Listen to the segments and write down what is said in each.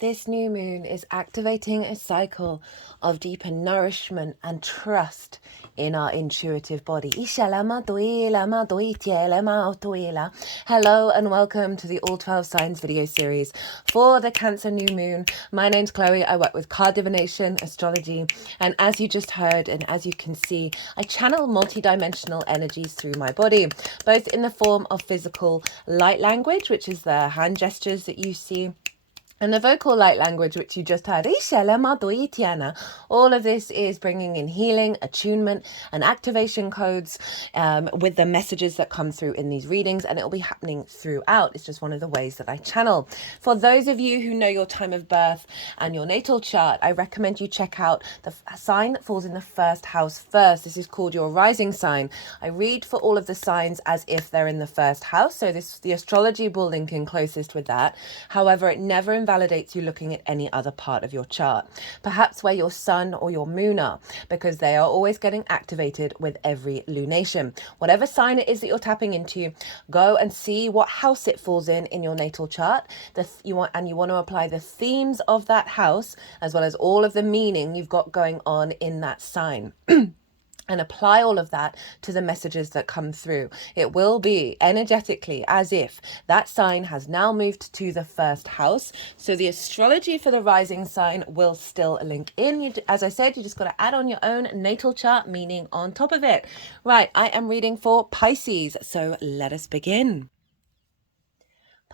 This new moon is activating a cycle of deeper nourishment and trust in our intuitive body. Hello and welcome to the All 12 Signs video series for the Cancer new moon. My name's Chloe. I work with card divination, astrology, and as you just heard and as you can see, I channel multidimensional energies through my body, both in the form of physical light language, which is the hand gestures that you see, and the vocal light language, which you just heard. All of this is bringing in healing, attunement, and activation codes with the messages that come through in these readings, and it will be happening throughout. It's just one of the ways that I channel. For those of you who know your time of birth and your natal chart, I recommend you check out the sign that falls in the first house first. This is called your rising sign. I read for all of the signs as if they're in the first house, so the astrology will link in closest with that. However, it never invalidates you looking at any other part of your chart, perhaps where your sun or your moon are, because they are always getting activated with every lunation. Whatever sign it is that you're tapping into, go and see what house it falls in your natal chart. You want to apply the themes of that house as well as all of the meaning you've got going on in that sign. And apply all of that to the messages that come through. It will be energetically as if that sign has now moved to the first house. So the astrology for the rising sign will still link in. As I said, you just got to add on your own natal chart meaning on top of it. Right, I am reading for Pisces. So let us begin.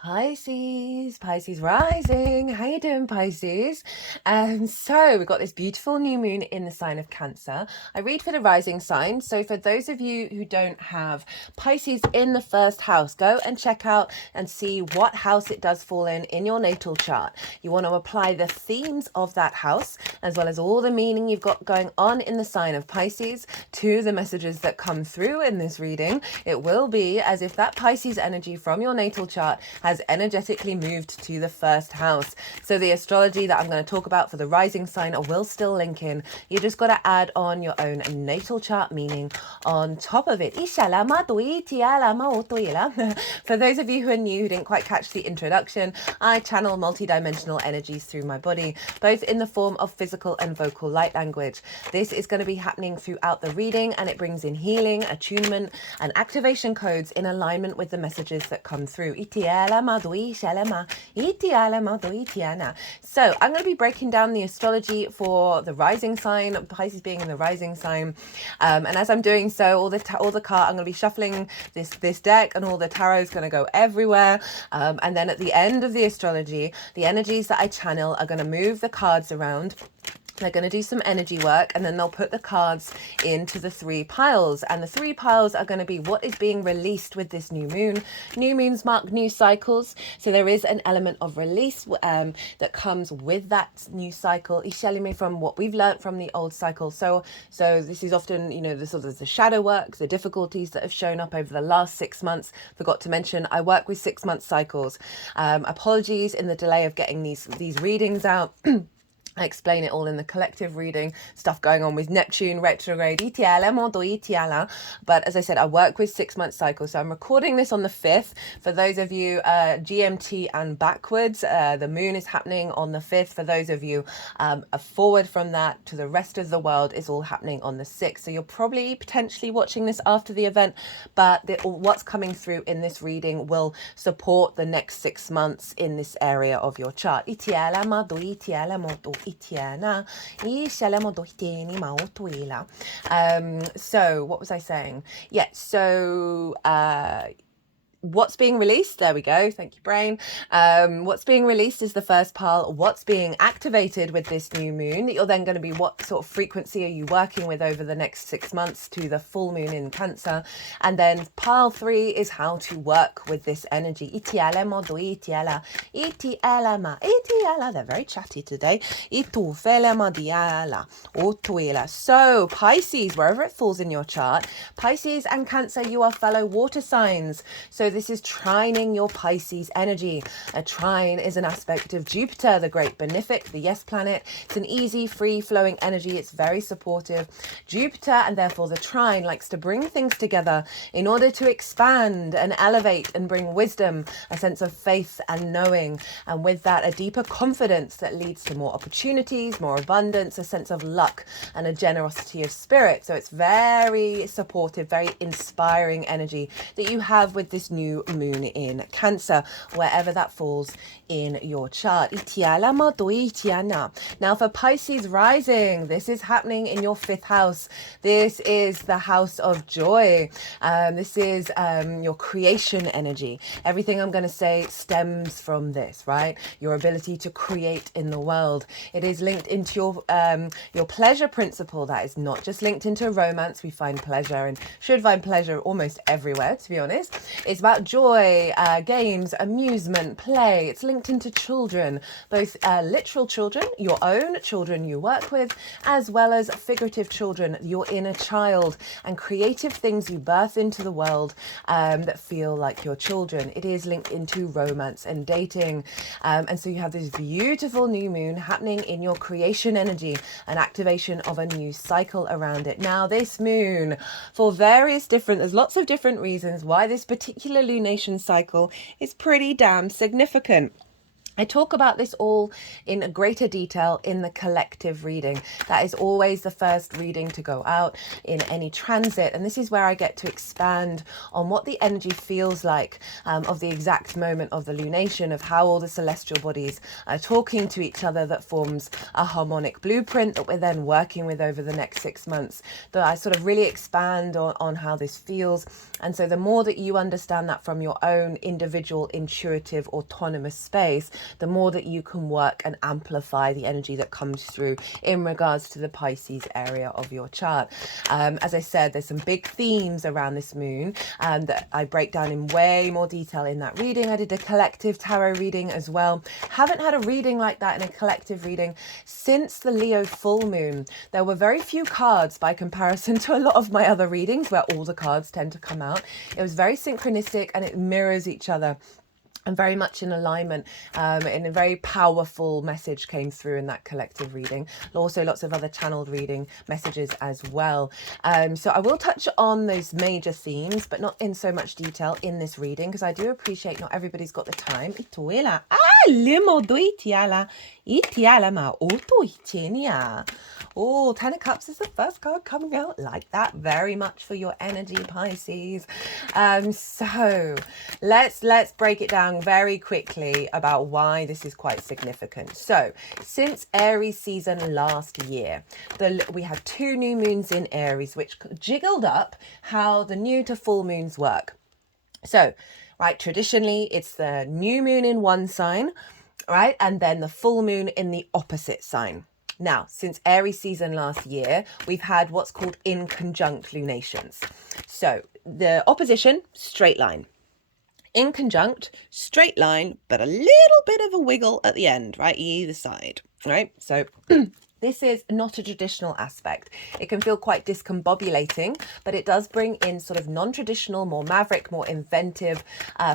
Pisces rising. How you doing, Pisces? So we've got this beautiful new moon in the sign of Cancer. I read for the rising sign. So for those of you who don't have Pisces in the first house, go and check out and see what house it does fall in your natal chart. You want to apply the themes of that house as well as all the meaning you've got going on in the sign of Pisces to the messages that come through in this reading. It will be as if that Pisces energy from your natal chart has energetically moved to the first house. So the astrology that I'm going to talk about for the rising sign will still link in. You just got to add on your own natal chart meaning on top of it. For those of you who are new, who didn't quite catch the introduction, I channel multidimensional energies through my body, both in the form of physical and vocal light language. This is going to be happening throughout the reading, and it brings in healing, attunement, and activation codes in alignment with the messages that come through. So I'm going to be breaking down the astrology for the rising sign, Pisces being in the rising sign, and as I'm doing so, all the card, I'm going to be shuffling this deck, and all the tarot is going to go everywhere, and then at the end of the astrology, the energies that I channel are going to move the cards around. They're going to do some energy work, and then they'll put the cards into the 3 piles. And the 3 piles are going to be what is being released with this new moon. New moons mark new cycles. So there is an element of release that comes with that new cycle. From what we've learned from the old cycle. So this is often, the sort of the shadow work, the difficulties that have shown up over the last 6 months. Forgot to mention, I work with 6-month cycles. Apologies in the delay of getting these readings out. I explain it all in the collective reading, stuff going on with Neptune, retrograde, but as I said, I work with 6-month cycles. So I'm recording this on the 5th. For those of you GMT and backwards, the moon is happening on the 5th. For those of you forward from that to the rest of the world, is all happening on the 6th. So you're probably potentially watching this after the event, but what's coming through in this reading will support the next 6 months in this area of your chart. So what was I saying? Yeah, so what's being released? There we go. Thank you, brain. What's being released is the first pile. What's being activated with this new moon? You're then going to be, what sort of frequency are you working with over the next 6 months to the full moon in Cancer? And then pile 3 is how to work with this energy. They're very chatty today. So Pisces, wherever it falls in your chart, Pisces and Cancer, you are fellow water signs. So this is trining your Pisces energy. A trine is an aspect of Jupiter, the great benefic, the yes planet. It's an easy, free-flowing energy. It's very supportive. Jupiter, and therefore the trine, likes to bring things together in order to expand and elevate and bring wisdom, a sense of faith and knowing, and with that a deeper confidence that leads to more opportunities, more abundance, a sense of luck and a generosity of spirit. So it's very supportive, very inspiring energy that you have with this new moon in Cancer, wherever that falls in your chart. Now for Pisces rising, this is happening in your 5th house. This is the house of joy. This is your creation energy. Everything I'm going to say stems from this, right? Your ability to create in the world. It is linked into your pleasure principle. That is not just linked into romance. We find pleasure and should find pleasure almost everywhere, to be honest. It's about joy, games, amusement, play. It's linked into children, both literal children, your own children you work with, as well as figurative children, your inner child, and creative things you birth into the world that feel like your children. It is linked into romance and dating. And so you have this beautiful new moon happening in your creation energy, an activation of a new cycle around it. Now this moon, for various different, there's lots of different reasons why this particular lunation cycle is pretty damn significant. I talk about this all in greater detail in the collective reading. That is always the first reading to go out in any transit. And this is where I get to expand on what the energy feels like of the exact moment of the lunation, of how all the celestial bodies are talking to each other, that forms a harmonic blueprint that we're then working with over the next 6 months. That I sort of really expand on how this feels. And so the more that you understand that from your own individual, intuitive, autonomous space, the more that you can work and amplify the energy that comes through in regards to the Pisces area of your chart. As I said, there's some big themes around this moon that I break down in way more detail in that reading. I did a collective tarot reading as well. Haven't had a reading like that in a collective reading since the Leo full moon. There were very few cards by comparison to a lot of my other readings where all the cards tend to come out. It was very synchronistic and it mirrors each other. And very much in alignment, and a very powerful message came through in that collective reading. Also lots of other channeled reading messages as well. So I will touch on those major themes, but not in so much detail in this reading, because I do appreciate not everybody's got the time. Oh, 10 of Cups is the first card coming out like that. Very much for your energy, Pisces. So let's break it down very quickly about why this is quite significant. So since Aries season last year, we had 2 new moons in Aries, which jiggled up how the new to full moons work. So, right, traditionally it's the new moon in one sign, right, and then the full moon in the opposite sign. Now, since Aries season last year, we've had what's called in conjunct lunations. So the opposition, straight line. In conjunct, straight line, but a little bit of a wiggle at the end, right? Either side, right? So this is not a traditional aspect. It can feel quite discombobulating, but it does bring in sort of non-traditional, more maverick, more inventive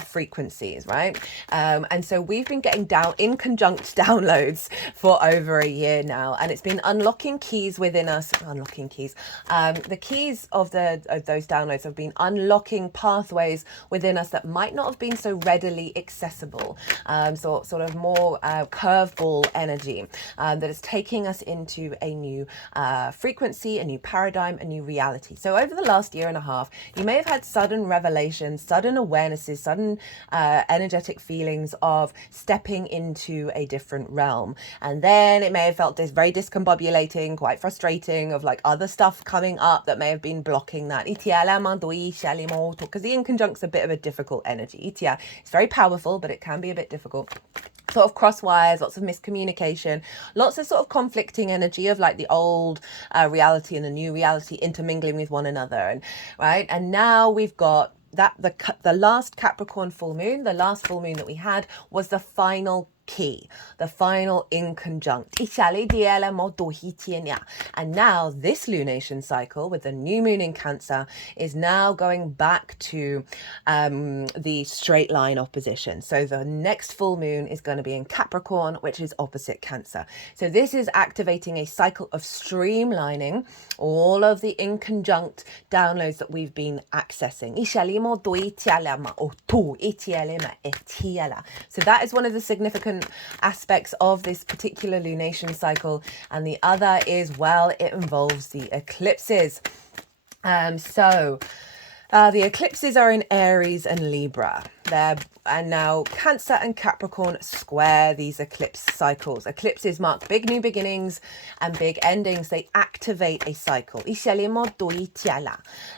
frequencies, right? And so we've been getting in conjunct downloads for over a year now, and it's been unlocking keys within us. The keys of those downloads have been unlocking pathways within us that might not have been so readily accessible. So sort of more curveball energy that is taking us into a new frequency, a new paradigm, a new reality. So over the last year and a half, you may have had sudden revelations, sudden awarenesses, sudden energetic feelings of stepping into a different realm. And then it may have felt very discombobulating, quite frustrating, of like other stuff coming up that may have been blocking that. Because the inconjunct's a bit of a difficult energy. It's very powerful, but it can be a bit difficult. Sort of cross wires, lots of miscommunication, lots of sort of conflicting energy of like the old reality and the new reality intermingling with one another, and right. And now we've got that the last Capricorn full moon, the last full moon that we had was the final key, the final inconjunct. And now this lunation cycle with the new moon in Cancer is now going back to the straight line opposition. So the next full moon is going to be in Capricorn, which is opposite Cancer. So this is activating a cycle of streamlining all of the inconjunct downloads that we've been accessing. So that is one of the significant aspects of this particular lunation cycle. And the other is, well, it involves the eclipses. The eclipses are in Aries and Libra. And now Cancer and Capricorn square these eclipse cycles. Eclipses mark big new beginnings and big endings. They activate a cycle.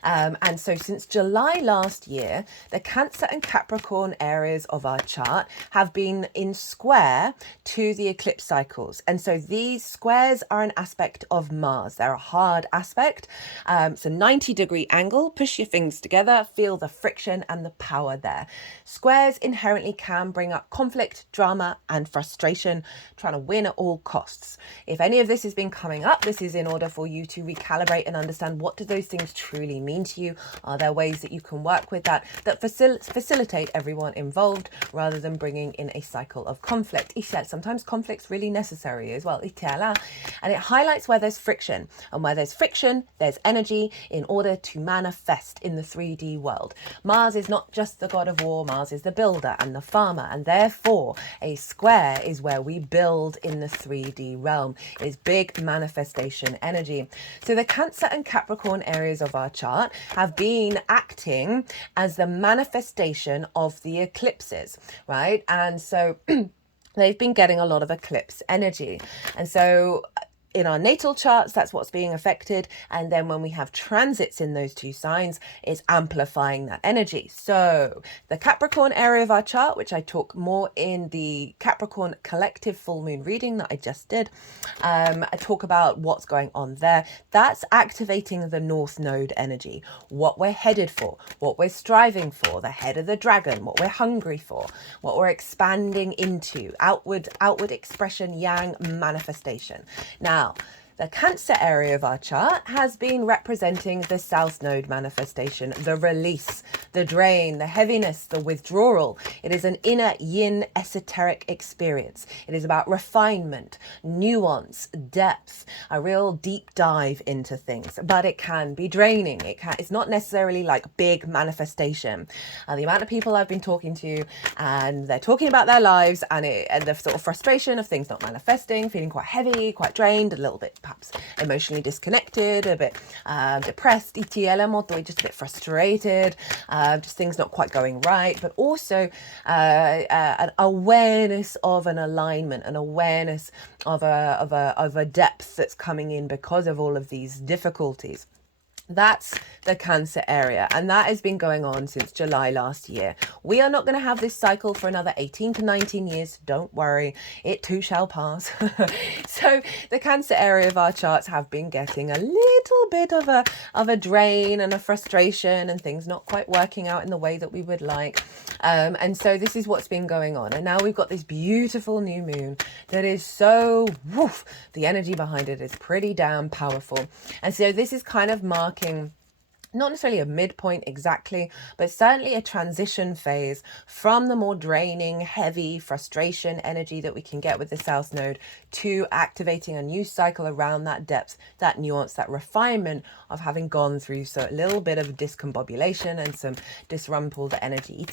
And so since July last year, the Cancer and Capricorn areas of our chart have been in square to the eclipse cycles. And so these squares are an aspect of Mars. They're a hard aspect. It's a 90-degree angle. Push your fingers together, feel the friction and the power there. Squares inherently can bring up conflict, drama, and frustration, trying to win at all costs. If any of this has been coming up, this is in order for you to recalibrate and understand, what do those things truly mean to you? Are there ways that you can work with that facilitate everyone involved rather than bringing in a cycle of conflict? Sometimes conflict's really necessary as well. And it highlights where there's friction. And where there's friction, there's energy in order to manifest in the 3D world. Mars is not just the god of war. Mars is the builder and the farmer, and therefore a square is where we build in the 3D realm. It is big manifestation energy. So the Cancer and Capricorn areas of our chart have been acting as the manifestation of the eclipses, right? And so they've been getting a lot of eclipse energy. And so in our natal charts, that's what's being affected. And then when we have transits in those two signs, it's amplifying that energy. So the Capricorn area of our chart, which I talk more in the Capricorn collective full moon reading that I just did, I talk about what's going on there. That's activating the North Node energy, what we're headed for, what we're striving for, the head of the dragon, what we're hungry for, what we're expanding into, outward expression, yang manifestation. Now, the Cancer area of our chart has been representing the South Node manifestation, the release, the drain, the heaviness, the withdrawal. It is an inner yin esoteric experience. It is about refinement, nuance, depth, a real deep dive into things, but it can be draining. It's not necessarily like big manifestation. The amount of people I've been talking to, and they're talking about their lives and the sort of frustration of things not manifesting, feeling quite heavy, quite drained, a little bit perhaps emotionally disconnected, a bit depressed, just a bit frustrated, just things not quite going right, but also an awareness of an alignment, an awareness of a depth that's coming in because of all of these difficulties. That's the Cancer area, and that has been going on since July last year. We are not going to have this cycle for another 18 to 19 years. Don't worry, it too shall pass. So the Cancer area of our charts have been getting a little bit of a drain and a frustration, and things not quite working out in the way that we would like. And so this is what's been going on. And now we've got this beautiful new moon that is so, the energy behind it is pretty damn powerful. And so this is kind of marking not necessarily a midpoint exactly, but certainly a transition phase from the more draining, heavy frustration energy that we can get with the South Node to activating a new cycle around that depth, that nuance, that refinement of having gone through a little bit of discombobulation and some disrumpled energy.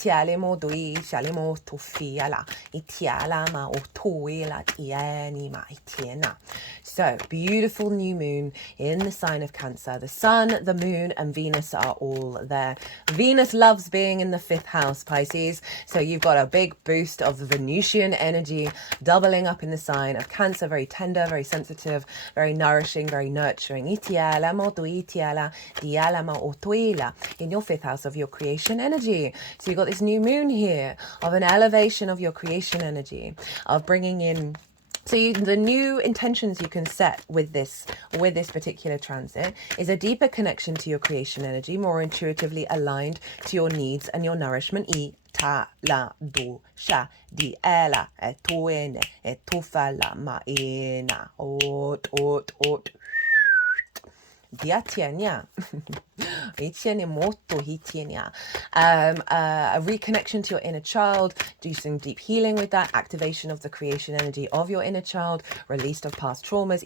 So beautiful new moon in the sign of Cancer. The sun, the moon, and Venus are all there. Venus loves being in the 5th house, Pisces. So you've got a big boost of the Venusian energy doubling up in the sign of Cancer. Very tender, very sensitive, very nourishing, very nurturing. In your 5th house of your creation energy. So you've got this new moon here of an elevation of your creation energy, of bringing in. So the new intentions you can set with this particular transit is a deeper connection to your creation energy, more intuitively aligned to your needs and your nourishment. ta la do sha di ela e tuene e tufala ma ina ot Diatiania. Itiene molto hitienia. A reconnection to your inner child, do some deep healing with that, activation of the creation energy of your inner child, release of past traumas,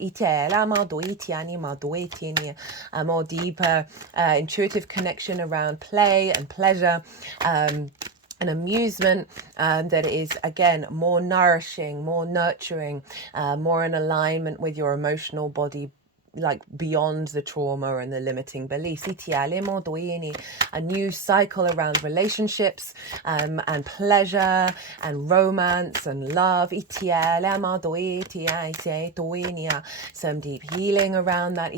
a more deeper intuitive connection around play and pleasure, and amusement that is, again, more nourishing, more nurturing, more in alignment with your emotional body, like beyond the trauma and the limiting beliefs. A new cycle around relationships and pleasure and romance and love. Some deep healing around that.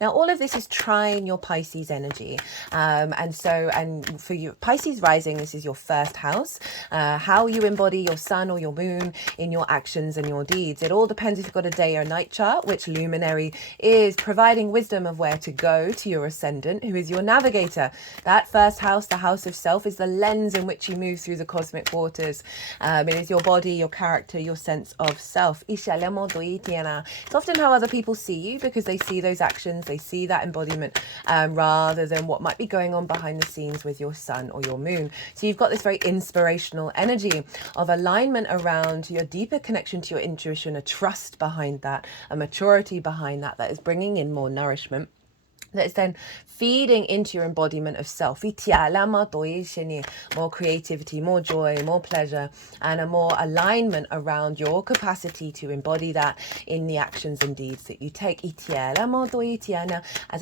Now all of this is trying your Pisces energy, and for you Pisces rising, this is your first house, how you embody your sun or your moon in your actions and your deeds. It all depends if you've got a day or night chart, which luminary is providing wisdom of where to go to your ascendant, who is your navigator. That first house, the house of self, is the lens in which you move through the cosmic waters. It is your body, your character, your sense of self. It's often how other people see you, because they see those actions, they see that embodiment, rather than what might be going on behind the scenes with your sun or your moon. So you've got this very inspirational energy of alignment around your deeper connection to your intuition, a trust behind that, a maturity behind that, that is bringing in more nourishment, that is then feeding into your embodiment of self. More creativity, more joy, more pleasure, and a more alignment around your capacity to embody that in the actions and deeds that you take. As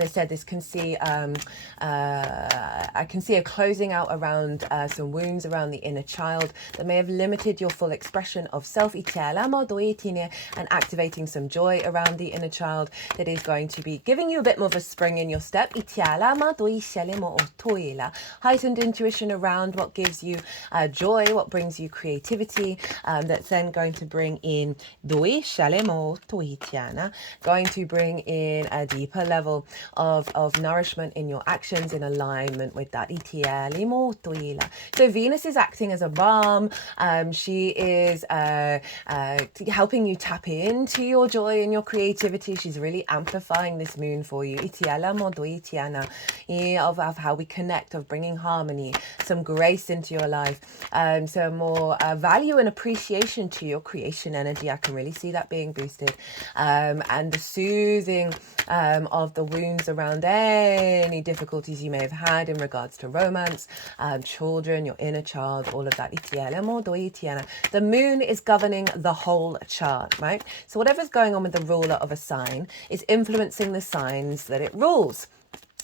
I said, this can see, I can see a closing out around some wounds around the inner child that may have limited your full expression of self, and activating some joy around the inner child that is going to be giving you a bit more of a spring in your step. Heightened intuition around what gives you joy, what brings you creativity, that's then going to bring in going to bring in a deeper level of nourishment in your actions in alignment with that. So Venus is acting as a balm. She is helping you tap into your joy and your creativity. She's really amplifying this moon for you. Of how we connect, of bringing harmony, some grace into your life, so more value and appreciation to your creation energy. I can really see that being boosted, and the soothing of the wounds around any difficulties you may have had in regards to romance, children, your inner child, all of that. The moon is governing the whole chart, right? So whatever's going on with the ruler of a sign is influencing the signs that it rules.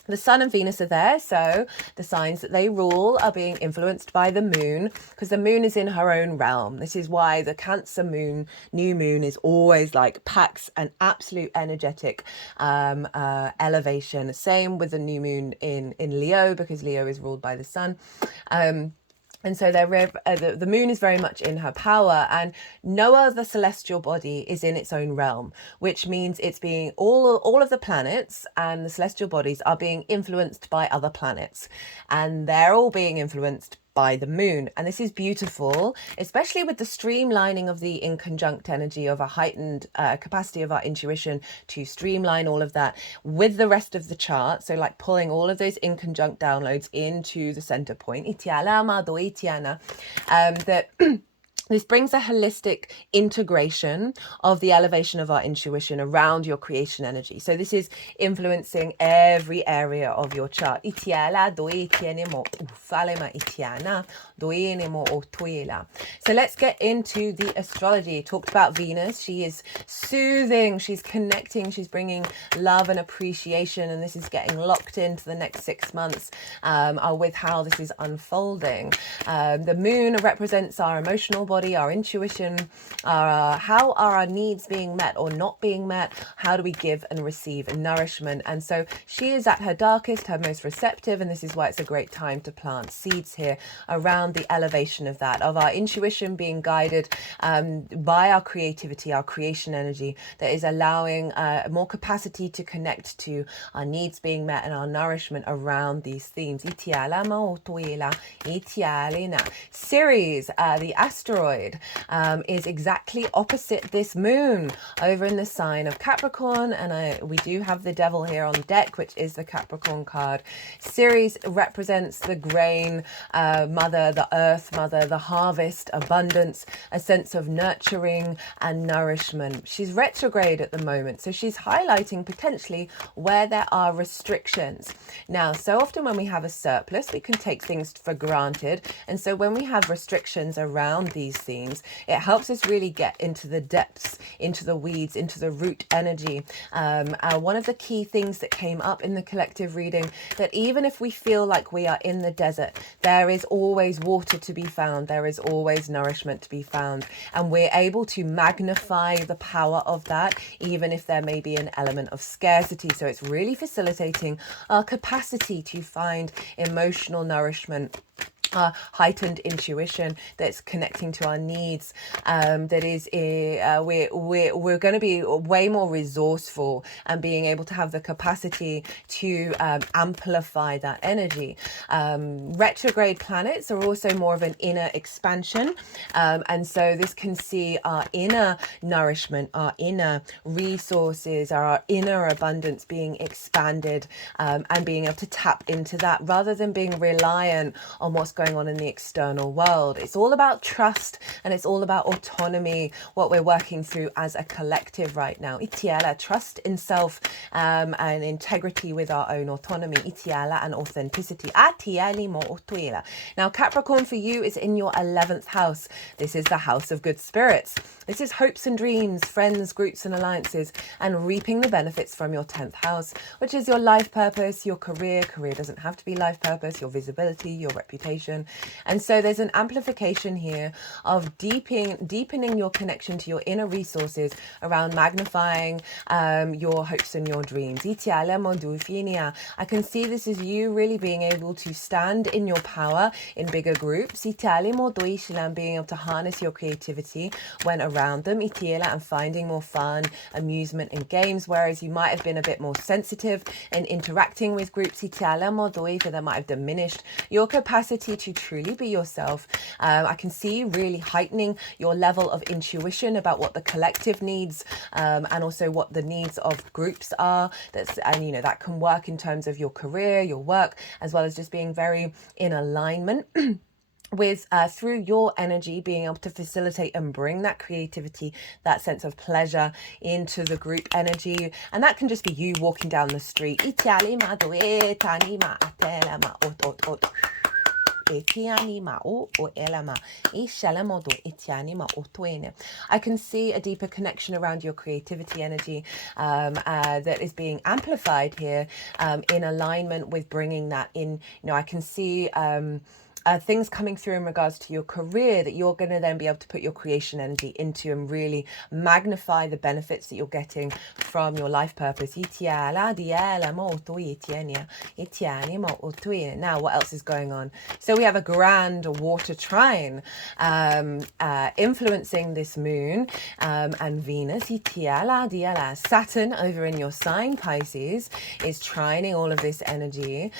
The sun and Venus are there, so the signs that they rule are being influenced by the moon, because the moon is in her own realm. This is why the Cancer moon, new moon, is always like packs an absolute energetic elevation. Same with the new moon in Leo, because Leo is ruled by the sun. And so the moon is very much in her power, and no other celestial body is in its own realm, which means it's being all of the planets and the celestial bodies are being influenced by other planets, and they're all being influenced by the moon. And this is beautiful, especially with the streamlining of the inconjunct energy of a heightened capacity of our intuition to streamline all of that with the rest of the chart. So like pulling all of those inconjunct downloads into the center point. That this brings a holistic integration of the elevation of our intuition around your creation energy. So this is influencing every area of your chart. So let's get into the astrology. Talked about Venus. She is soothing, she's connecting, she's bringing love and appreciation, and this is getting locked into the next 6 months with how this is unfolding. The moon represents our emotional body, body, our intuition, how are our needs being met or not being met? How do we give and receive nourishment? And so she is at her darkest, her most receptive, and this is why it's a great time to plant seeds here around the elevation of that, of our intuition being guided by our creativity, our creation energy that is allowing more capacity to connect to our needs being met and our nourishment around these themes. Ceres, the asteroid, is exactly opposite this moon over in the sign of Capricorn, and we do have the devil here on deck, which is the Capricorn card. Ceres represents the grain mother, the earth mother, the harvest, abundance, a sense of nurturing and nourishment. She's retrograde at the moment, so she's highlighting potentially where there are restrictions. Now, so often when we have a surplus, we can take things for granted, and so when we have restrictions around these themes, it helps us really get into the depths, into the weeds, into the root energy. One of the key things that came up in the collective reading, that even if we feel like we are in the desert, there is always water to be found, there is always nourishment to be found, and we're able to magnify the power of that, even if there may be an element of scarcity. So it's really facilitating our capacity to find emotional nourishment, heightened intuition that's connecting to our needs, that is we're going to be way more resourceful and being able to have the capacity to amplify that energy. Retrograde planets are also more of an inner expansion, and so this can see our inner nourishment, our inner resources, our inner abundance being expanded, and being able to tap into that rather than being reliant on what's going on in the external world. It's all about trust, and it's all about autonomy, what we're working through as a collective right now. Itiala, trust in self, and integrity with our own autonomy. Itiala, and authenticity. Atiali mo otuila. Now, Capricorn for you is in your 11th house. This is the house of good spirits. This is hopes and dreams, friends, groups and alliances, and reaping the benefits from your 10th house, which is your life purpose, your career. Career doesn't have to be life purpose, your visibility, your reputation. And so there's an amplification here of deepening your connection to your inner resources around magnifying your hopes and your dreams. I can see this as you really being able to stand in your power in bigger groups, being able to harness your creativity when around them, and finding more fun, amusement and games, whereas you might have been a bit more sensitive in interacting with groups, that might have diminished your capacity to truly be yourself. I can see you really heightening your level of intuition about what the collective needs, and also what the needs of groups are. That can work in terms of your career, your work, as well as just being very in alignment with through your energy, being able to facilitate and bring that creativity, that sense of pleasure into the group energy. And that can just be you walking down the street. I can see a deeper connection around your creativity energy that is being amplified here, in alignment with bringing that in. I can see things coming through in regards to your career that you're going to then be able to put your creation energy into and really magnify the benefits that you're getting from your life purpose. Now, what else is going on? So we have a grand water trine influencing this moon and Venus. Saturn over in your sign, Pisces, is trining all of this energy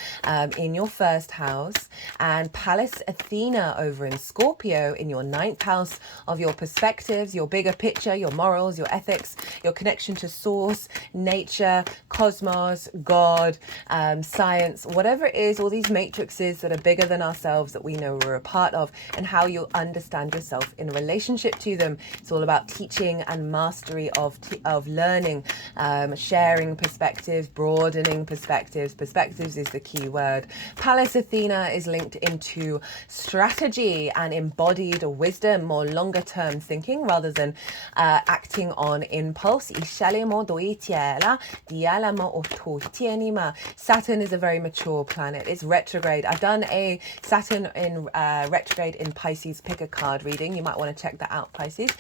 in your first house, and Pallas Athena over in Scorpio in your 9th house of your perspectives, your bigger picture, your morals, your ethics, your connection to source, nature, cosmos, God, science, whatever it is, all these matrices that are bigger than ourselves that we know we're a part of, and how you understand yourself in relationship to them. It's all about teaching and mastery of learning, sharing perspectives, broadening perspectives. Perspectives is the key word. Pallas Athena is linked into to strategy and embodied wisdom, more longer term thinking rather than acting on impulse. Saturn is a very mature planet. It's retrograde. I've done a Saturn in retrograde in Pisces pick a card reading. You might want to check that out, Pisces.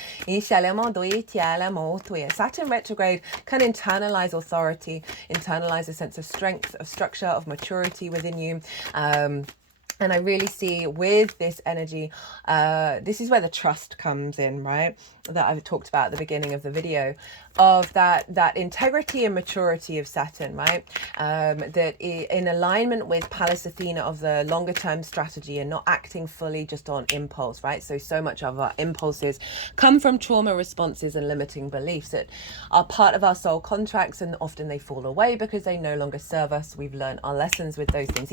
Saturn retrograde can internalize authority, internalize a sense of strength, of structure, of maturity within you. And I really see with this energy, this is where the trust comes in, right? That I've talked about at the beginning of the video, of that integrity and maturity of Saturn, right? That in alignment with Pallas Athena of the longer term strategy and not acting fully just on impulse, right? So much of our impulses come from trauma responses and limiting beliefs that are part of our soul contracts, and often they fall away because they no longer serve us. We've learned our lessons with those things.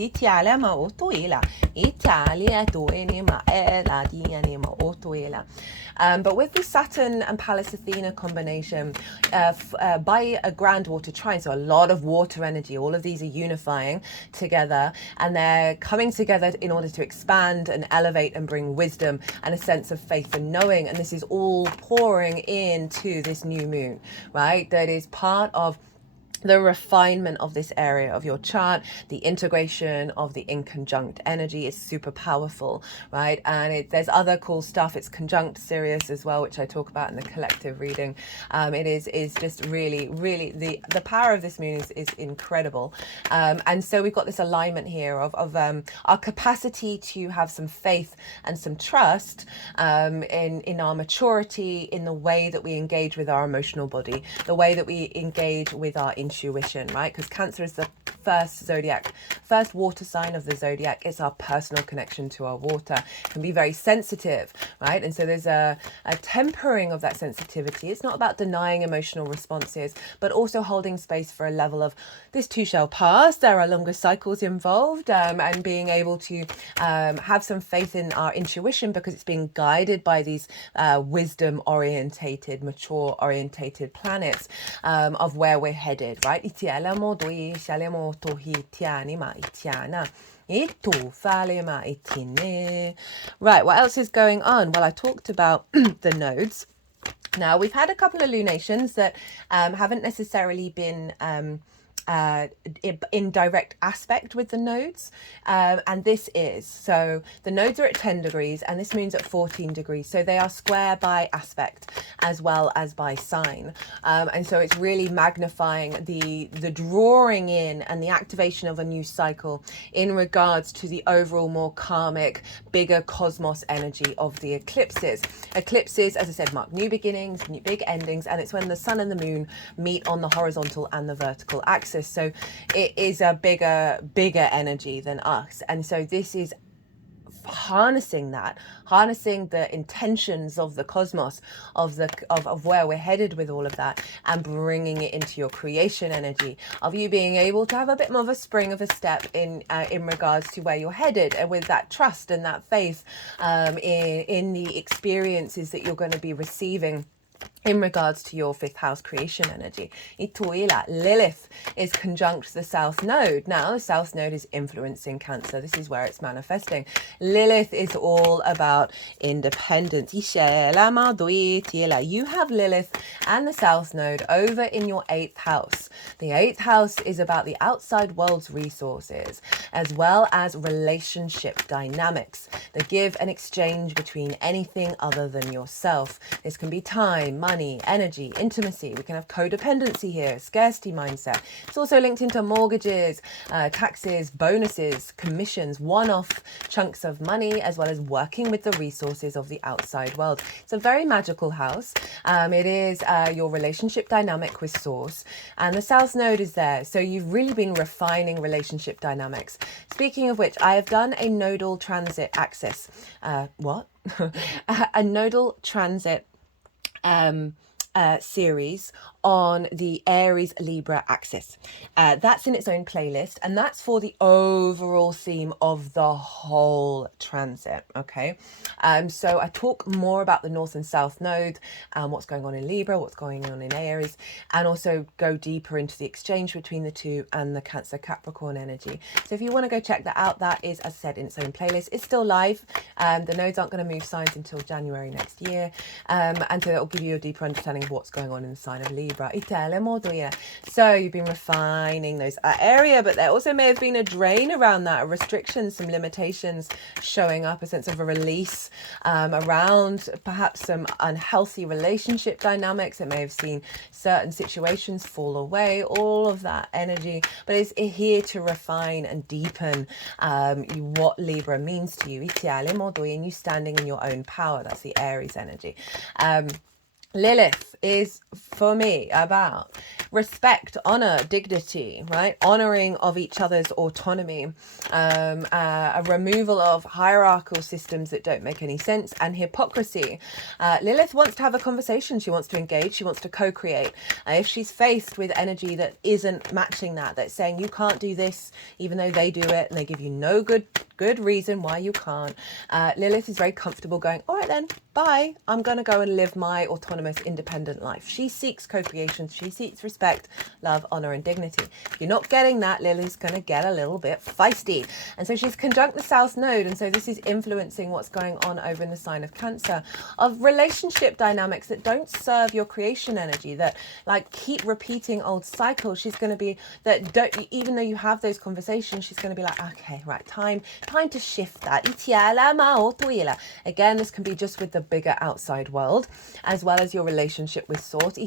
But with the Saturn and Pallas Athena combination, by a grand water trine, so a lot of water energy, all of these are unifying together, and they're coming together in order to expand and elevate and bring wisdom and a sense of faith and knowing. And this is all pouring into this new moon, right? That is part of the refinement of this area of your chart. The integration of the inconjunct energy is super powerful, right? And there's other cool stuff. It's conjunct Sirius as well, which I talk about in the collective reading. It is just really the power of this moon is incredible. And so we've got this alignment here of our capacity to have some faith and some trust in our maturity, in the way that we engage with our emotional body, the way that we engage with our intuition, right? Because Cancer is the first water sign of the zodiac. It's our personal connection to our water. It can be very sensitive, right? And so there's a tempering of that sensitivity. It's not about denying emotional responses, but also holding space for a level of this too shall pass. There are longer cycles involved, and being able to have some faith in our intuition because it's being guided by these wisdom orientated, mature orientated planets of where we're headed, right? Right, what else is going on? Well, I talked about the nodes. Now, we've had a couple of lunations that haven't necessarily been in direct aspect with the nodes, and this is, so the nodes are at 10 degrees and this moon's at 14 degrees, so they are square by aspect as well as by sign, and so it's really magnifying the drawing in and the activation of a new cycle in regards to the overall more karmic, bigger cosmos energy of the eclipses. Eclipses, as I said, mark new beginnings, new big endings, and it's when the sun and the moon meet on the horizontal and the vertical axis. So it is a bigger energy than us, and so this is harnessing the intentions of the cosmos, of where we're headed with all of that, and bringing it into your creation energy of you being able to have a bit more of a spring of a step in regards to where you're headed, and with that trust and that faith in the experiences that you're going to be receiving in regards to your fifth house creation energy. Lilith is conjunct the south node. Now, the south node is influencing Cancer. This is where it's manifesting. Lilith is all about independence. You have Lilith and the south node over in your 8th house. The 8th house is about the outside world's resources, as well as relationship dynamics, the give and exchange between anything other than yourself. This can be time, money, energy, intimacy. We can have codependency here, scarcity mindset. It's also linked into mortgages, taxes, bonuses, commissions, one-off chunks of money, as well as working with the resources of the outside world. It's a very magical house. It is your relationship dynamic with source, and the south node is there. So you've really been refining relationship dynamics. Speaking of which, I have done a nodal transit axis. A nodal transit series on the Aries Libra axis. That's in its own playlist, and that's for the overall theme of the whole transit. Okay, so I talk more about the North and South node, what's going on in Libra, what's going on in Aries, and also go deeper into the exchange between the two and the Cancer Capricorn energy. So if you want to go check that out, that is, as I said, in its own playlist. It's still live. The nodes aren't going to move signs until January next year, and so it will give you a deeper understanding of what's going on in the sign of Libra. So you've been refining those area, but there also may have been a drain around that, a restriction, some limitations showing up, a sense of a release around perhaps some unhealthy relationship dynamics. It may have seen certain situations fall away, all of that energy, but it's here to refine and deepen what Libra means to you. And you standing in your own power. That's the Aries energy. Lilith is, for me, about respect, honor, dignity, right? Honoring of each other's autonomy, a removal of hierarchical systems that don't make any sense, and hypocrisy. Lilith wants to have a conversation. She wants to engage. She wants to co-create. If she's faced with energy that isn't matching that, that's saying you can't do this, even though they do it, and they give you no good reason why you can't. Lilith is very comfortable going, all right then, bye. I'm going to go and live my autonomous, independent life. She seeks co-creation. She seeks respect, love, honor, and dignity. If you're not getting that, Lily's going to get a little bit feisty. And so she's conjunct the South Node. And so this is influencing what's going on over in the sign of Cancer, of relationship dynamics that don't serve your creation energy, that like keep repeating old cycles. She's going to be that don't, even though you have those conversations, she's going to be like, okay, right, time to shift that. Again, this can be just with the bigger outside world, as well as your relationship with Source.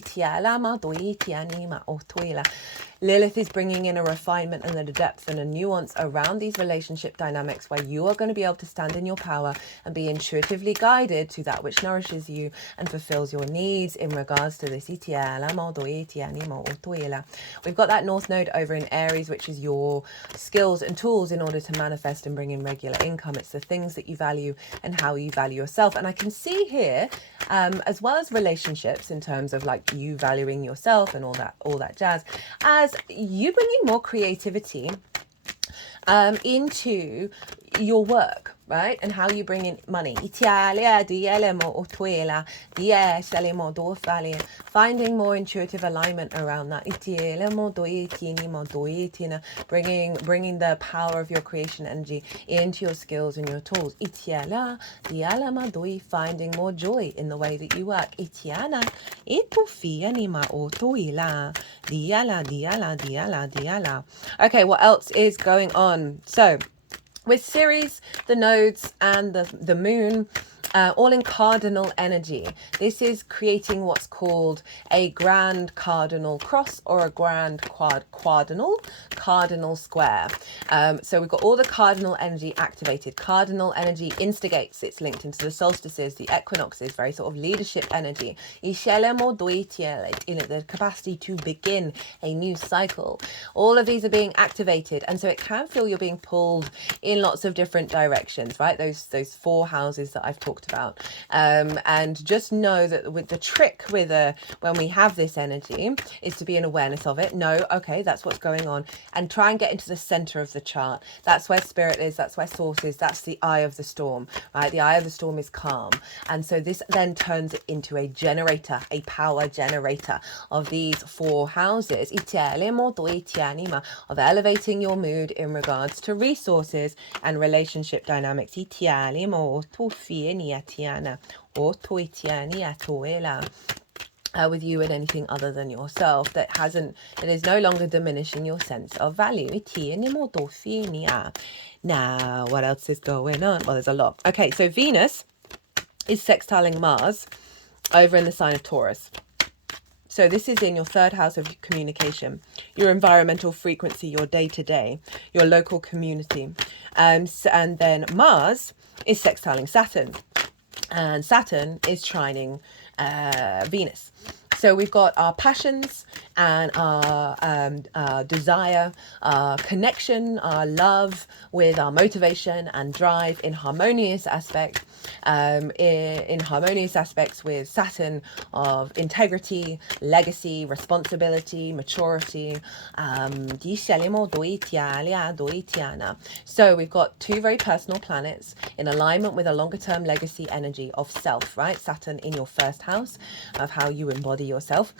Lilith is bringing in a refinement and a depth and a nuance around these relationship dynamics where you are going to be able to stand in your power and be intuitively guided to that which nourishes you and fulfills your needs in regards to this. We've got that North Node over in Aries, which is your skills and tools in order to manifest and bring in regular income. It's the things that you value and how you value yourself. And I can see here, as well as relationships in terms of like you valuing yourself and all that jazz, as you bringing more creativity into your work, right? And how you bring in money. Finding more intuitive alignment around that. Bringing the power of your creation energy into your skills and your tools. Finding more joy in the way that you work. Okay, what else is going on? So with Ceres, the nodes, and the moon, all in cardinal energy, this is creating what's called a grand cardinal cross or a grand cardinal square. So we've got all the cardinal energy activated. Cardinal energy instigates. It's linked into the solstices, the equinoxes, very sort of leadership energy. The capacity to begin a new cycle. All of these are being activated, and so it can feel you're being pulled in lots of different directions, right? Those four houses that I've talked about, and just know that with the trick with when we have this energy is to be in awareness of it. No, okay, that's what's going on, and try and get into the center of the chart. That's where spirit is, that's where source is, that's the eye of the storm, right? The eye of the storm is calm, and so this then turns it into a generator, a power generator of these four houses, of elevating your mood in regards to resources and relationship dynamics. With you and anything other than yourself that is no longer diminishing your sense of value. Now, what else is going on? Well, there's a lot. Okay, so Venus is sextiling Mars over in the sign of Taurus. So this is in your third house of communication, your environmental frequency, your day-to-day, your local community. And then Mars is sextiling Saturn, and Saturn is trining Venus. So we've got our passions and our desire, our connection, our love with our motivation and drive in harmonious aspect, in harmonious aspects with Saturn of integrity, legacy, responsibility, maturity. So we've got two very personal planets in alignment with a longer term legacy energy of self, right? Saturn in your first house of how you embody yourself,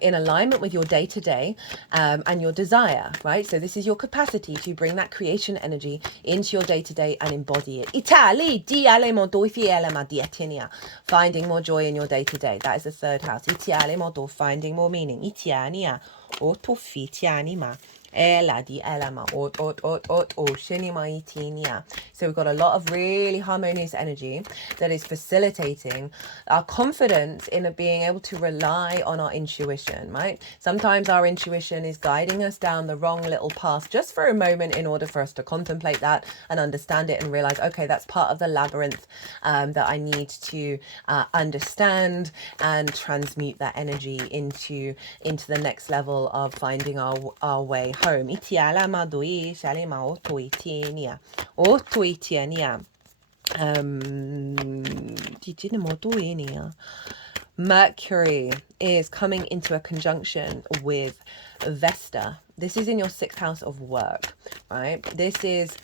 in alignment with your day-to-day and your desire, right? So this is your capacity to bring that creation energy into your day-to-day and embody it. Finding more joy in your day-to-day. That is the third house. Finding more meaning. So we've got a lot of really harmonious energy that is facilitating our confidence in being able to rely on our intuition, right? Sometimes our intuition is guiding us down the wrong little path just for a moment in order for us to contemplate that and understand it and realize, okay, that's part of the labyrinth that I need to understand and transmute that energy into the next level of finding our way home. Mercury is coming into a conjunction with Vesta. This is in your 6th house of work, right? This is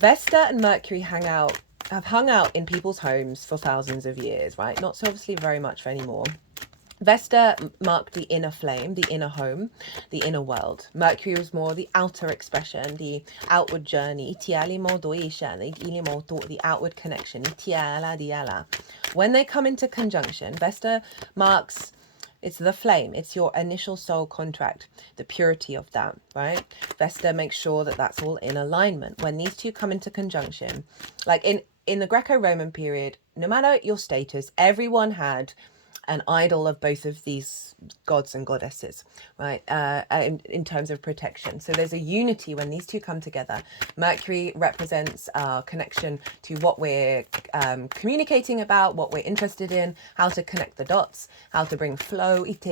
Vesta and Mercury have hung out in people's homes for thousands of years, right? Not so obviously very much anymore. Vesta marked the inner flame, the inner home, the inner world. Mercury was more the outer expression, the outward journey, the outward connection. When they come into conjunction, Vesta marks, it's the flame, it's your initial soul contract, the purity of that, right? Vesta makes sure that that's all in alignment. When these two come into conjunction, like in the Greco-Roman period, no matter your status, everyone had an idol of both of these gods and goddesses, right, in terms of protection. So there's a unity when these two come together. Mercury represents our connection to what we're communicating about, what we're interested in, how to connect the dots, how to bring flow. And it's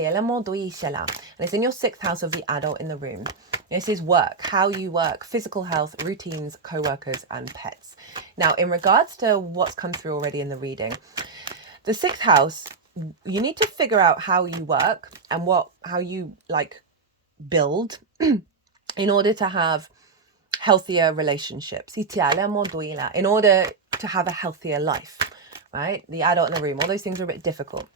in your 6th house of the adult in the room. This is work, how you work, physical health, routines, co-workers, and pets. Now, in regards to what's come through already in the reading, the 6th house, you need to figure out how you work and how you like build in order to have healthier relationships, in order to have a healthier life, right? The adult in the room, all those things are a bit difficult.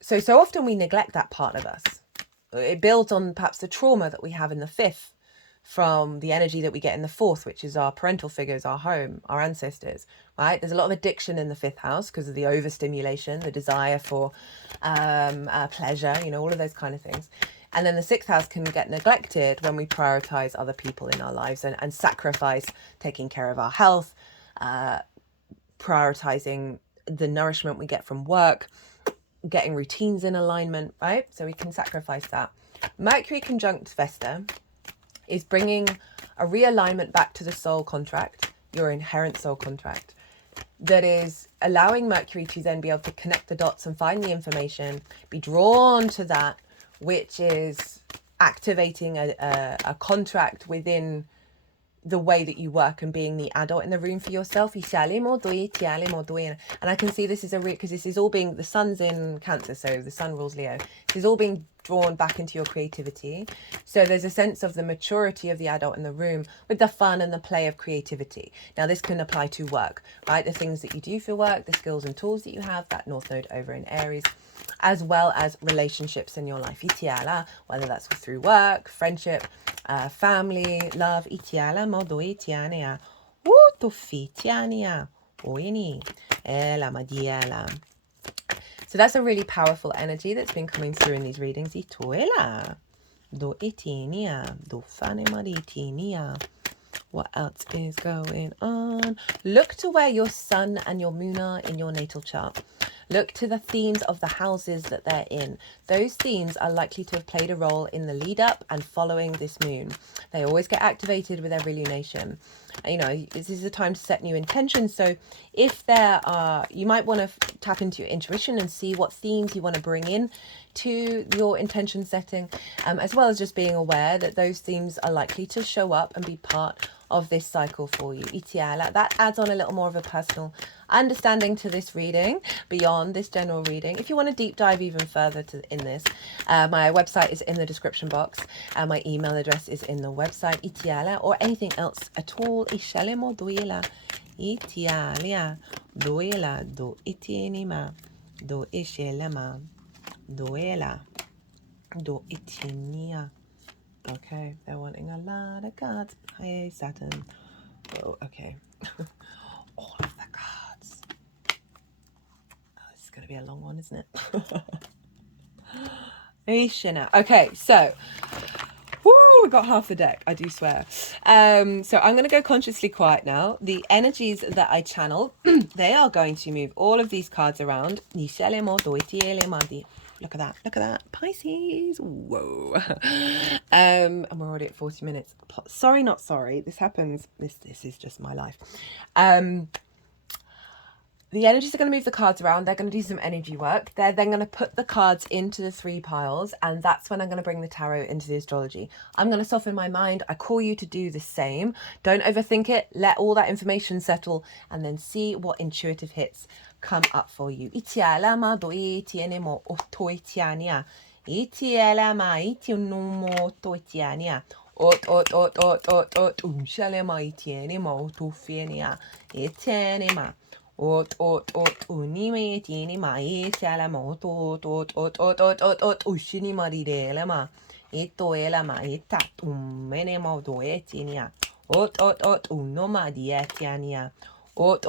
So often we neglect that part of us. It builds on perhaps the trauma that we have in the 5th from the energy that we get in the 4th, which is our parental figures, our home, our ancestors, right? There's a lot of addiction in the 5th house because of the overstimulation, the desire for pleasure, all of those kind of things. And then the 6th house can get neglected when we prioritize other people in our lives and sacrifice taking care of our health, prioritizing the nourishment we get from work, getting routines in alignment, right? So we can sacrifice that. Mercury conjunct Vesta is bringing a realignment back to the soul contract, your inherent soul contract, that is allowing Mercury to then be able to connect the dots and find the information, be drawn to that, which is activating a contract within the way that you work and being the adult in the room for yourself. And I can see this is because this is all being, the sun's in Cancer, so the sun rules Leo. This is all being drawn back into your creativity. So there's a sense of the maturity of the adult in the room with the fun and the play of creativity. Now this can apply to work, right? The things that you do for work, the skills and tools that you have, that North Node over in Aries, as well as relationships in your life. Whether that's through work, friendship, family, love. So that's a really powerful energy that's been coming through in these readings. What else is going on? Look to where your sun and your moon are in your natal chart. Look to the themes of the houses that they're in. Those themes are likely to have played a role in the lead up and following this moon. They always get activated with every lunation. You know, this is a time to set new intentions. So if there are, you might want to tap into your intuition and see what themes you want to bring in to your intention setting, as well as just being aware that those themes are likely to show up and be part of this cycle for you. Itiala, that adds on a little more of a personal understanding to this reading beyond this general reading. If you want to deep dive even further in this, my website is in the description box, and my email address is in the website. Itiala, or anything else at all. Ishalemo duela, itialia, duela do itienima, do ishelema, duela, do itienia. Okay, they're wanting a lot of cards. Hey, Saturn. Oh, okay. All of the cards. Oh, this is going to be a long one, isn't it? Okay, so woo, we got half the deck, I do swear. So I'm going to go consciously quiet now. The energies that I channel, they are going to move all of these cards around. Look at that. Look at that. Pisces. Whoa. And we're already at 40 minutes. Sorry, not sorry. This happens. This is just my life. The energies are going to move the cards around. They're going to do some energy work. They're then going to put the cards into the 3 piles. And that's when I'm going to bring the tarot into the astrology. I'm going to soften my mind. I call you to do the same. Don't overthink it. Let all that information settle. And then see what intuitive hits come up for you. Itialama doi tiene mo otoitiania. Itialama itiunumo otoitiania. Ot shalema itiene mo otofienia. Itienema. Ot unime tieni mai salamo ot ushini marirelama ito elama itat menemo do etinia ot unoma dietiania ot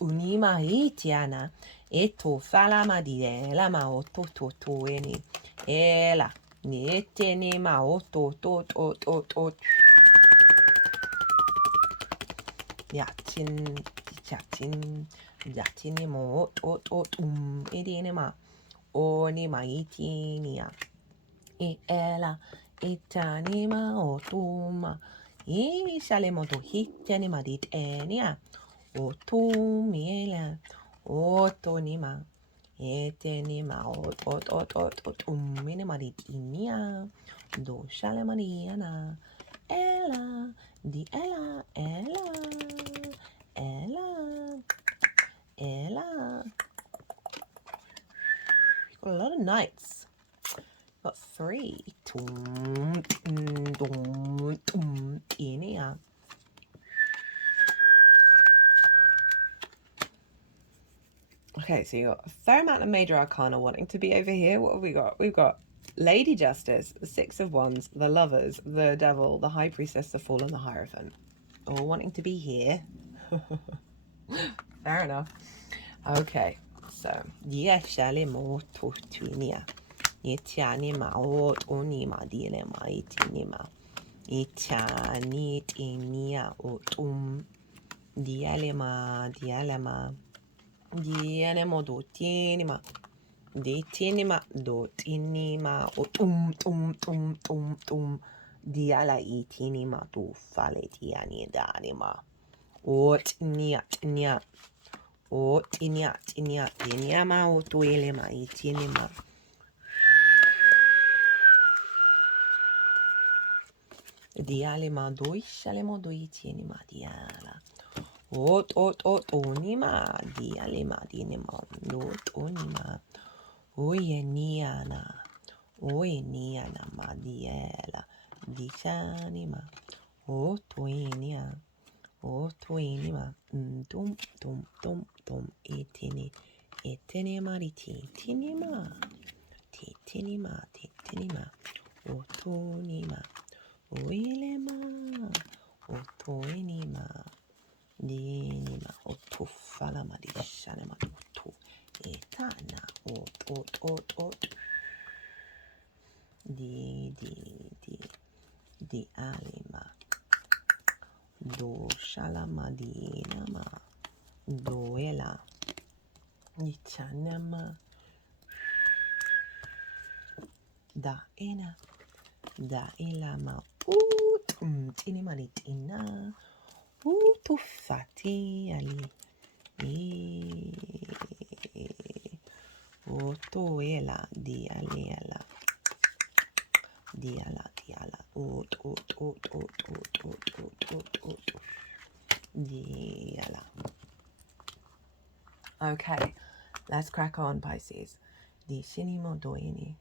unima itiana eto falama direlama ot eni ela ni eteni ma ot yatin mo idinima onima itinia ela itanima otuma shalemo to hitianima dit enia otumiela otonima etenima minima dit inia do shalemaniana ela di ela you've got a lot of knights. Got 3. Okay, so you got a fair amount of major arcana wanting to be over here. What have we got? We've got Lady Justice, the 6 of Wands, the Lovers, the Devil, the High Priestess, the Fool, and the Hierophant. All wanting to be here. Fair enough. Okay, so yeshalemo tortunia. Itianima ot onima dilema itinima. Itianit inia otum dialema dianemo dotinima. Detinima dotinima otum diala itinima tu faletiani danima. Ot niat. Ot inyama otuelema itinima. Dialema doishalemo doitinima diala. Ot onima dialema dinima not onima. Oyeniana madiela dishanima. Otoenia. Otoenima tum etene mariti tinima otonima oilema otoenima dinima otofala madishanema oto etana ot di alima do shalamadinama doela Ichanama. Da ina. Da ilama. Tini manitina. Tufati ali. Otoela diala. Diala. Diala. Okay, let's crack on, Pisces. Di shinimo doini.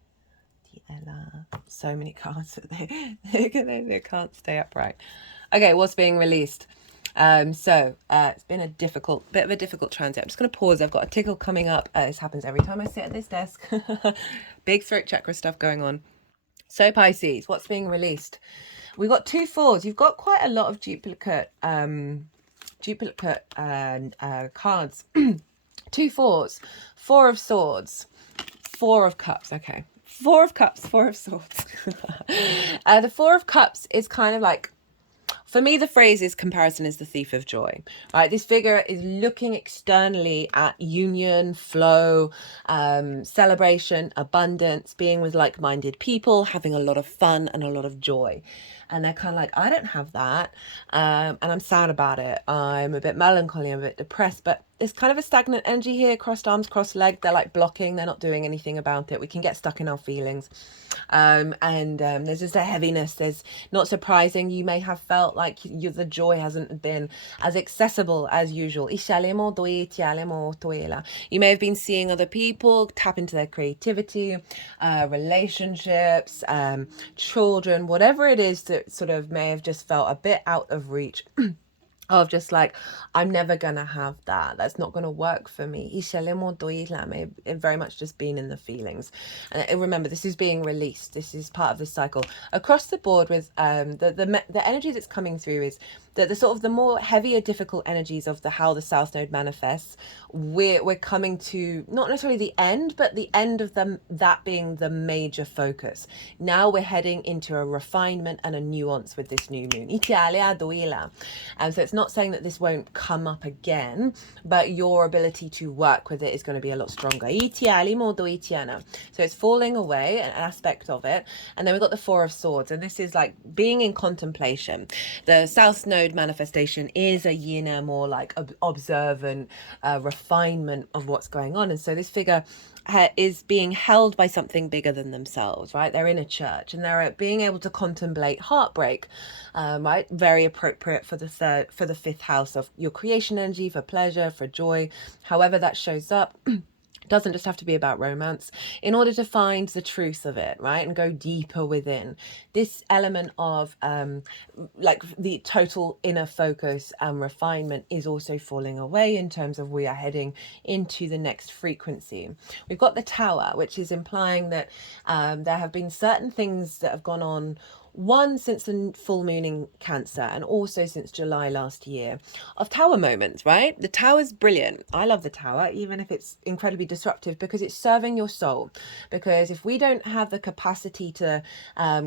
Diala. So many cards that they can't stay upright. Okay, what's being released? It's been a bit of a difficult transit. I'm just going to pause. I've got a tickle coming up. This happens every time I sit at this desk. Big throat chakra stuff going on. So Pisces, what's being released? We've got 2 4s. You've got quite a lot of duplicate cards. 2 4s. 4 of Swords. 4 of Cups. Okay. 4 of Cups, 4 of Swords. The 4 of Cups is kind of like, for me, the phrase is comparison is the thief of joy, right? This figure is looking externally at union, flow, celebration, abundance, being with like-minded people, having a lot of fun and a lot of joy. And they're kind of like, I don't have that. And I'm sad about it. I'm a bit melancholy, I'm a bit depressed, but there's kind of a stagnant energy here, crossed arms, crossed legged. They're like blocking, they're not doing anything about it. We can get stuck in our feelings. There's just a heaviness. There's, not surprising, you may have felt like the joy hasn't been as accessible as usual. You may have been seeing other people tap into their creativity, relationships, children, whatever it is that sort of may have just felt a bit out of reach. Of just like, I'm never gonna have that. That's not gonna work for me. It very much just been in the feelings. And remember, this is being released. This is part of the cycle. Across the board with the energy that's coming through is the sort of the more heavier, difficult energies of how the South Node manifests. We're coming to not necessarily the end, but the end of that being the major focus. Now we're heading into a refinement and a nuance with this new moon. And so it's not saying that this won't come up again, but your ability to work with it is going to be a lot stronger. So it's falling away, an aspect of it. And then we've got the 4 of Swords, and this is like being in contemplation. The South Node manifestation is a yina, more like observant refinement of what's going on. And so this figure is being held by something bigger than themselves, right? They're in a church and they're being able to contemplate heartbreak, right? Very appropriate for the 5th house of your creation energy, for pleasure, for joy, however that shows up. Doesn't just have to be about romance, in order to find the truth of it, right, and go deeper within. This element of like the total inner focus and refinement is also falling away, in terms of we are heading into the next frequency. We've got the Tower, which is implying that there have been certain things that have gone on, one since the full moon in Cancer, and also since July last year, of Tower moments, right? The Tower's brilliant. I love the Tower, even if it's incredibly disruptive, because it's serving your soul. Because if we don't have the capacity to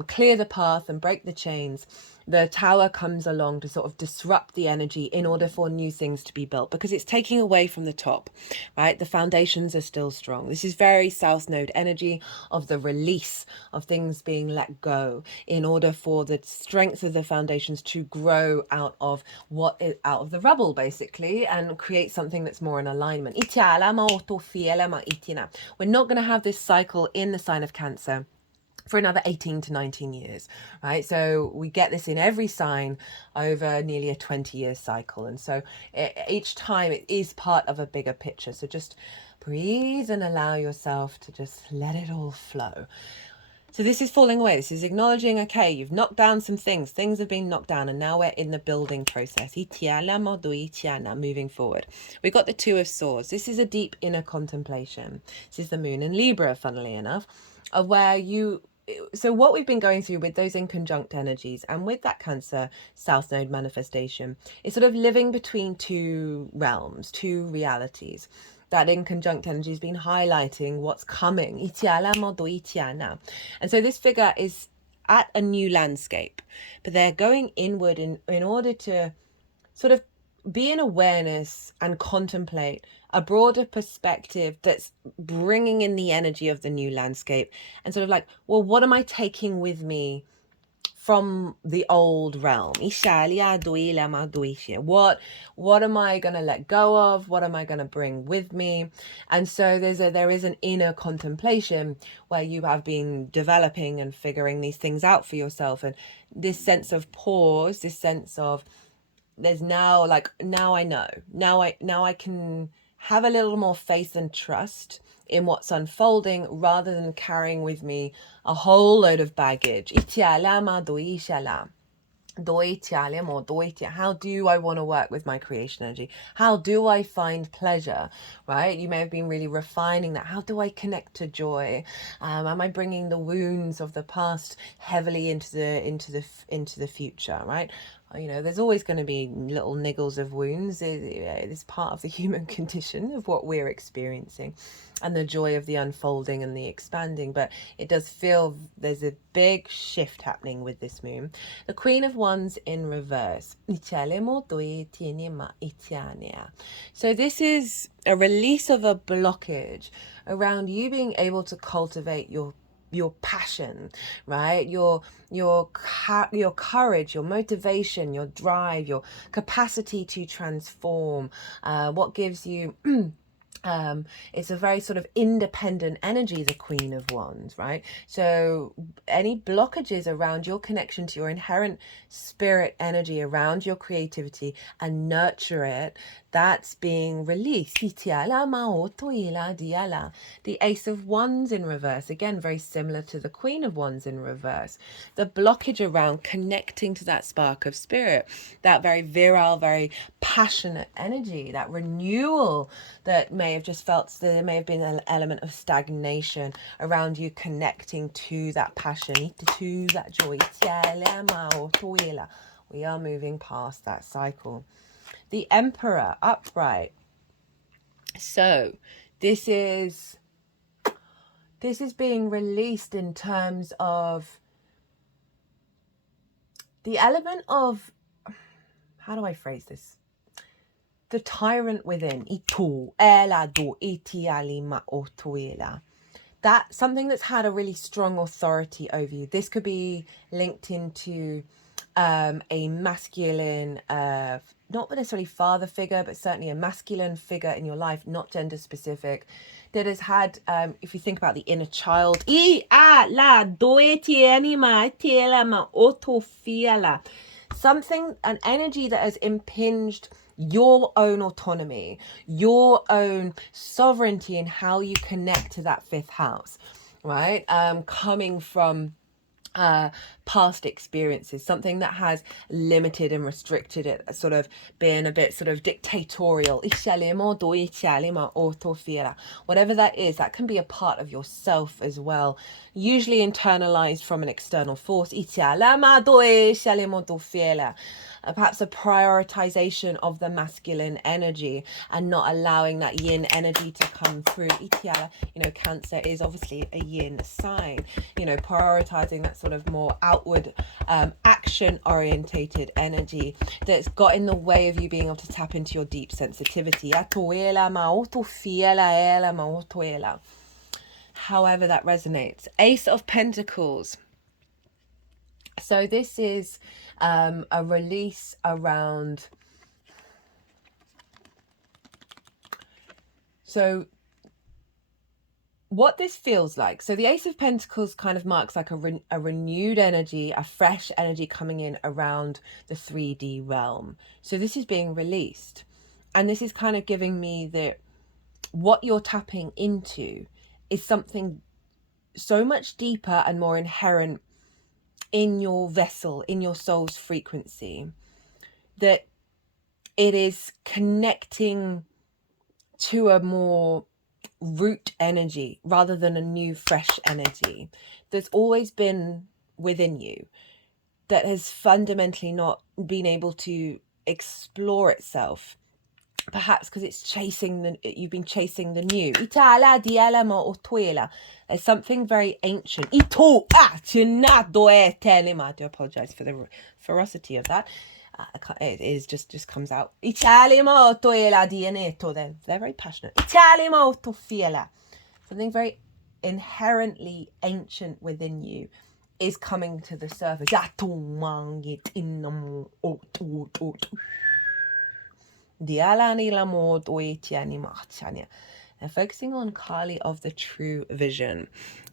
clear the path and break the chains, the Tower comes along to sort of disrupt the energy in order for new things to be built, because it's taking away from the top, right? The foundations are still strong. This is very South Node energy of the release of things being let go, in order for the strength of the foundations to grow out of out of the rubble, basically, and create something that's more in alignment. We're not going to have this cycle in the sign of Cancer for another 18 to 19 years, right? So we get this in every sign over nearly a 20-year cycle. And so each time it is part of a bigger picture. So just breathe and allow yourself to just let it all flow. So this is falling away. This is acknowledging, okay, you've knocked down some things. Things have been knocked down, and now we're in the building process. Moving forward. We've got the 2 of Swords. This is a deep inner contemplation. This is the moon in Libra, funnily enough, of where so what we've been going through with those inconjunct energies and with that Cancer South Node manifestation is sort of living between 2 realms, 2 realities. That inconjunct energy has been highlighting what's coming. And so this figure is at a new landscape, but they're going inward in order to sort of be in awareness and contemplate a broader perspective that's bringing in the energy of the new landscape, and sort of like, well, what am I taking with me from the old realm? What am I going to let go of? What am I going to bring with me? And so there is an inner contemplation where you have been developing and figuring these things out for yourself, and this sense of pause, this sense of, there's now like, now I know, now I can have a little more faith and trust in what's unfolding, rather than carrying with me a whole load of baggage. How do I want to work with my creation energy? How do I find pleasure? Right? You may have been really refining that. How do I connect to joy? Am I bringing the wounds of the past heavily into the future? Right? You know, there's always going to be little niggles of wounds. It's part of the human condition of what we're experiencing, and the joy of the unfolding and the expanding. But it does feel there's a big shift happening with this moon. The Queen of Wands in reverse. So this is a release of a blockage around you being able to cultivate your passion, right? Your courage, your motivation, your drive, your capacity to transform. What gives you it's a very sort of independent energy, the Queen of Wands, right? So any blockages around your connection to your inherent spirit energy, around your creativity, and nurture it, that's being released. The Ace of Wands in reverse, again, very similar to the Queen of Wands in reverse. The blockage around connecting to that spark of spirit, that very virile, very passionate energy, that renewal that may have just felt, there may have been an element of stagnation around you connecting to that passion, to that joy. We are moving past that cycle. The Emperor upright. So this is being released in terms of the element of, how do I phrase this? The tyrant within. That's something that's had a really strong authority over you. This could be linked into a masculine, not necessarily father figure, but certainly a masculine figure in your life, not gender specific, that has had, if you think about the inner child, something, an energy that has impinged your own autonomy, your own sovereignty in how you connect to that fifth house, right? Coming from past experiences, something that has limited and restricted it, sort of being a bit sort of dictatorial. Whatever that is, that can be a part of yourself as well, usually internalized from an external force. Perhaps a prioritization of the masculine energy and not allowing that yin energy to come through. You know, Cancer is obviously a yin sign, you know, prioritizing that sort of more outward action orientated energy that's got in the way of you being able to tap into your deep sensitivity. However that resonates. Ace of Pentacles. So this is a release around, so what this feels like. So the Ace of Pentacles kind of marks like a renewed energy, a fresh energy coming in around the 3D realm. So this is being released. And this is kind of giving me that what you're tapping into is something so much deeper and more inherent in your vessel, in your soul's frequency, that it is connecting to a more root energy rather than a new fresh energy that's always been within you, that has fundamentally not been able to explore itself, perhaps because you've been chasing the new. There's something very ancient. I do apologize for the ferocity of that. It is just comes out. They're very passionate. Something very inherently ancient within you is coming to the surface. They're focusing on Kali of the true vision,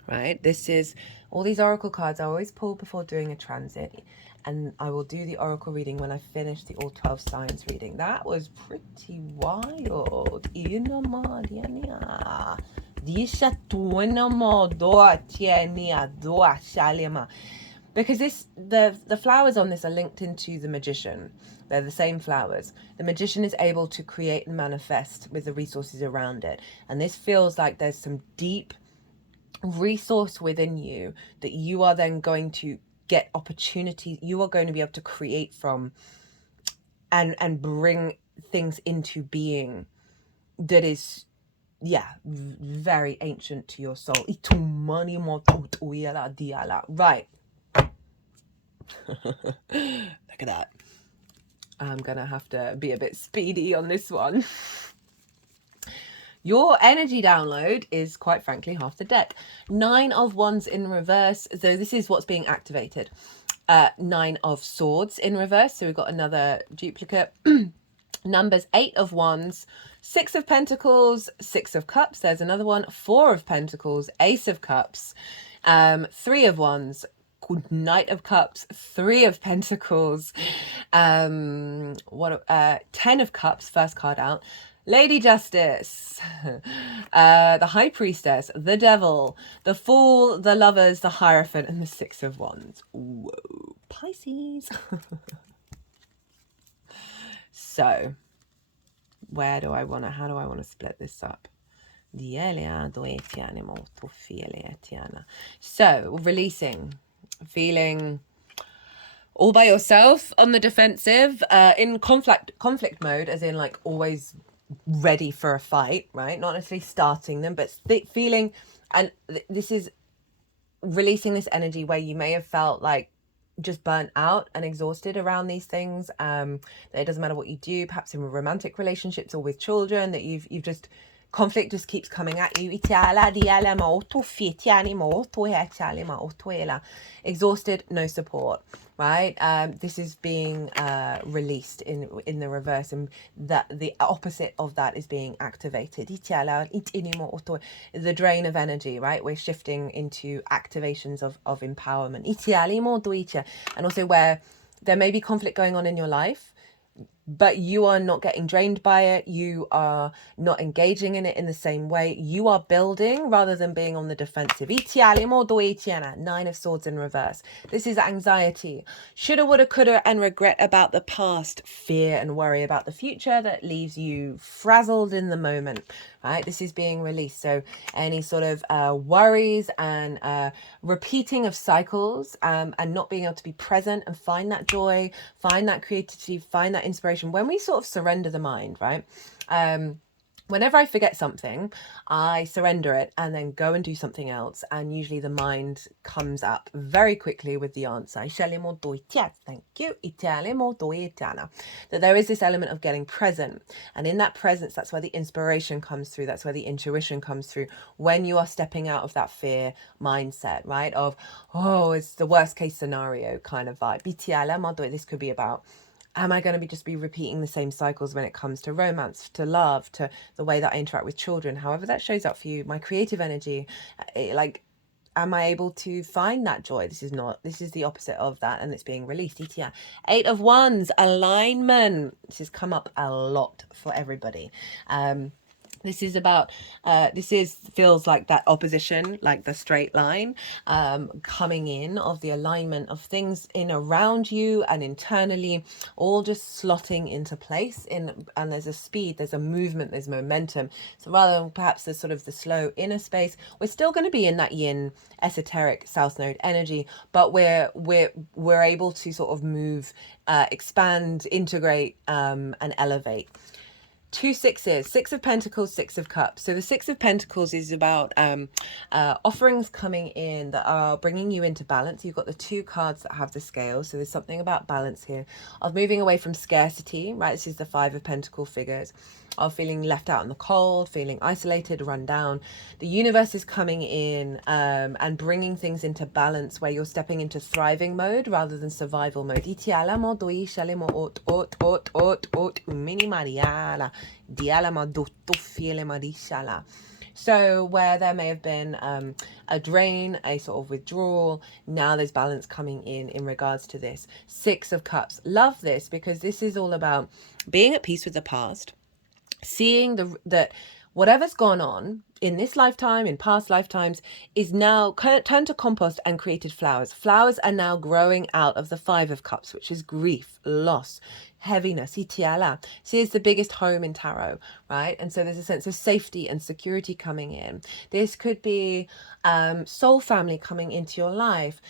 right? This is all these oracle cards I always pull before doing a transit, and I will do the oracle reading when I finish the all 12 signs reading. That was pretty wild. Because the flowers on this are linked into the magician. They're the same flowers. The magician is able to create and manifest with the resources around it. And this feels like there's some deep resource within you that you are then going to get opportunities. You are going to be able to create from and bring things into being that is, yeah, very ancient to your soul. Right. Look at that. I'm gonna have to be a bit speedy on this one. Your energy download is, quite frankly, half the deck. 9 of Wands in reverse. So this is what's being activated. 9 of Swords in reverse. So we've got another duplicate. Numbers 8 of Wands, 6 of Pentacles, 6 of Cups. There's another one. 4 of Pentacles, Ace of Cups, 3 of Wands, Knight of Cups, 3 of Pentacles, 10 of Cups, first card out, Lady Justice, the High Priestess, the Devil, the Fool, the Lovers, the Hierophant, and the 6 of Wands. Whoa, Pisces. So, how do I want to split this up? So, releasing, feeling all by yourself on the defensive, in conflict mode, as in like always ready for a fight, right? Not necessarily starting them, but feeling, and this is releasing this energy where you may have felt like just burnt out and exhausted around these things. That it doesn't matter what you do, perhaps in romantic relationships or with children, that you've just, conflict just keeps coming at you. Exhausted, no support, right? This is being released in the reverse, and that the opposite of that is being activated. The drain of energy, right? We're shifting into activations of empowerment. And also where there may be conflict going on in your life, but you are not getting drained by it. You are not engaging in it in the same way. You are building rather than being on the defensive. 9 of Swords in reverse. This is anxiety. Shoulda, woulda, coulda, and regret about the past. Fear and worry about the future that leaves you frazzled in the moment, right? This is being released. So any sort of worries and repeating of cycles, and not being able to be present and find that joy, find that creativity, find that inspiration. When we sort of surrender the mind, right? Whenever I forget something, I surrender it and then go and do something else. And usually the mind comes up very quickly with the answer. Thank you. That there is this element of getting present. And in that presence, that's where the inspiration comes through. That's where the intuition comes through. When you are stepping out of that fear mindset, right? Of, oh, it's the worst case scenario kind of vibe. This could be about, am I going to just be repeating the same cycles when it comes to romance, to love, to the way that I interact with children, however that shows up for you, my creative energy, like, am I able to find that joy? This is the opposite of that, and it's being released. 8 of Wands, alignment. This has come up a lot for everybody. This is about, feels like that opposition, like the straight line, coming in of the alignment of things in around you and internally, all just slotting into place and there's a speed, there's a movement, there's momentum. So rather than perhaps the sort of the slow inner space, we're still going to be in that yin esoteric South Node energy, but we're able to sort of move, expand, integrate, and elevate. two sixes, Six of Pentacles, Six of Cups. So the Six of Pentacles is about offerings coming in that are bringing you into balance. You've got the two cards that have the scale, so there's something about balance here, of moving away from scarcity, right? This is the Five of Pentacle figures, of feeling left out in the cold, feeling isolated, run down. The universe is coming in and bringing things into balance, where you're stepping into thriving mode rather than survival mode. So where there may have been a drain, a sort of withdrawal, now there's balance coming in regards to this. Six of Cups. Love this, because this is all about being at peace with the past, seeing that whatever's gone on in this lifetime, in past lifetimes, is now turned to compost and created flowers. Flowers are now growing out of the Five of Cups, which is grief, loss, heaviness. Itiala. See, it's the biggest home in tarot, right? And so there's a sense of safety and security coming in. This could be soul family coming into your life,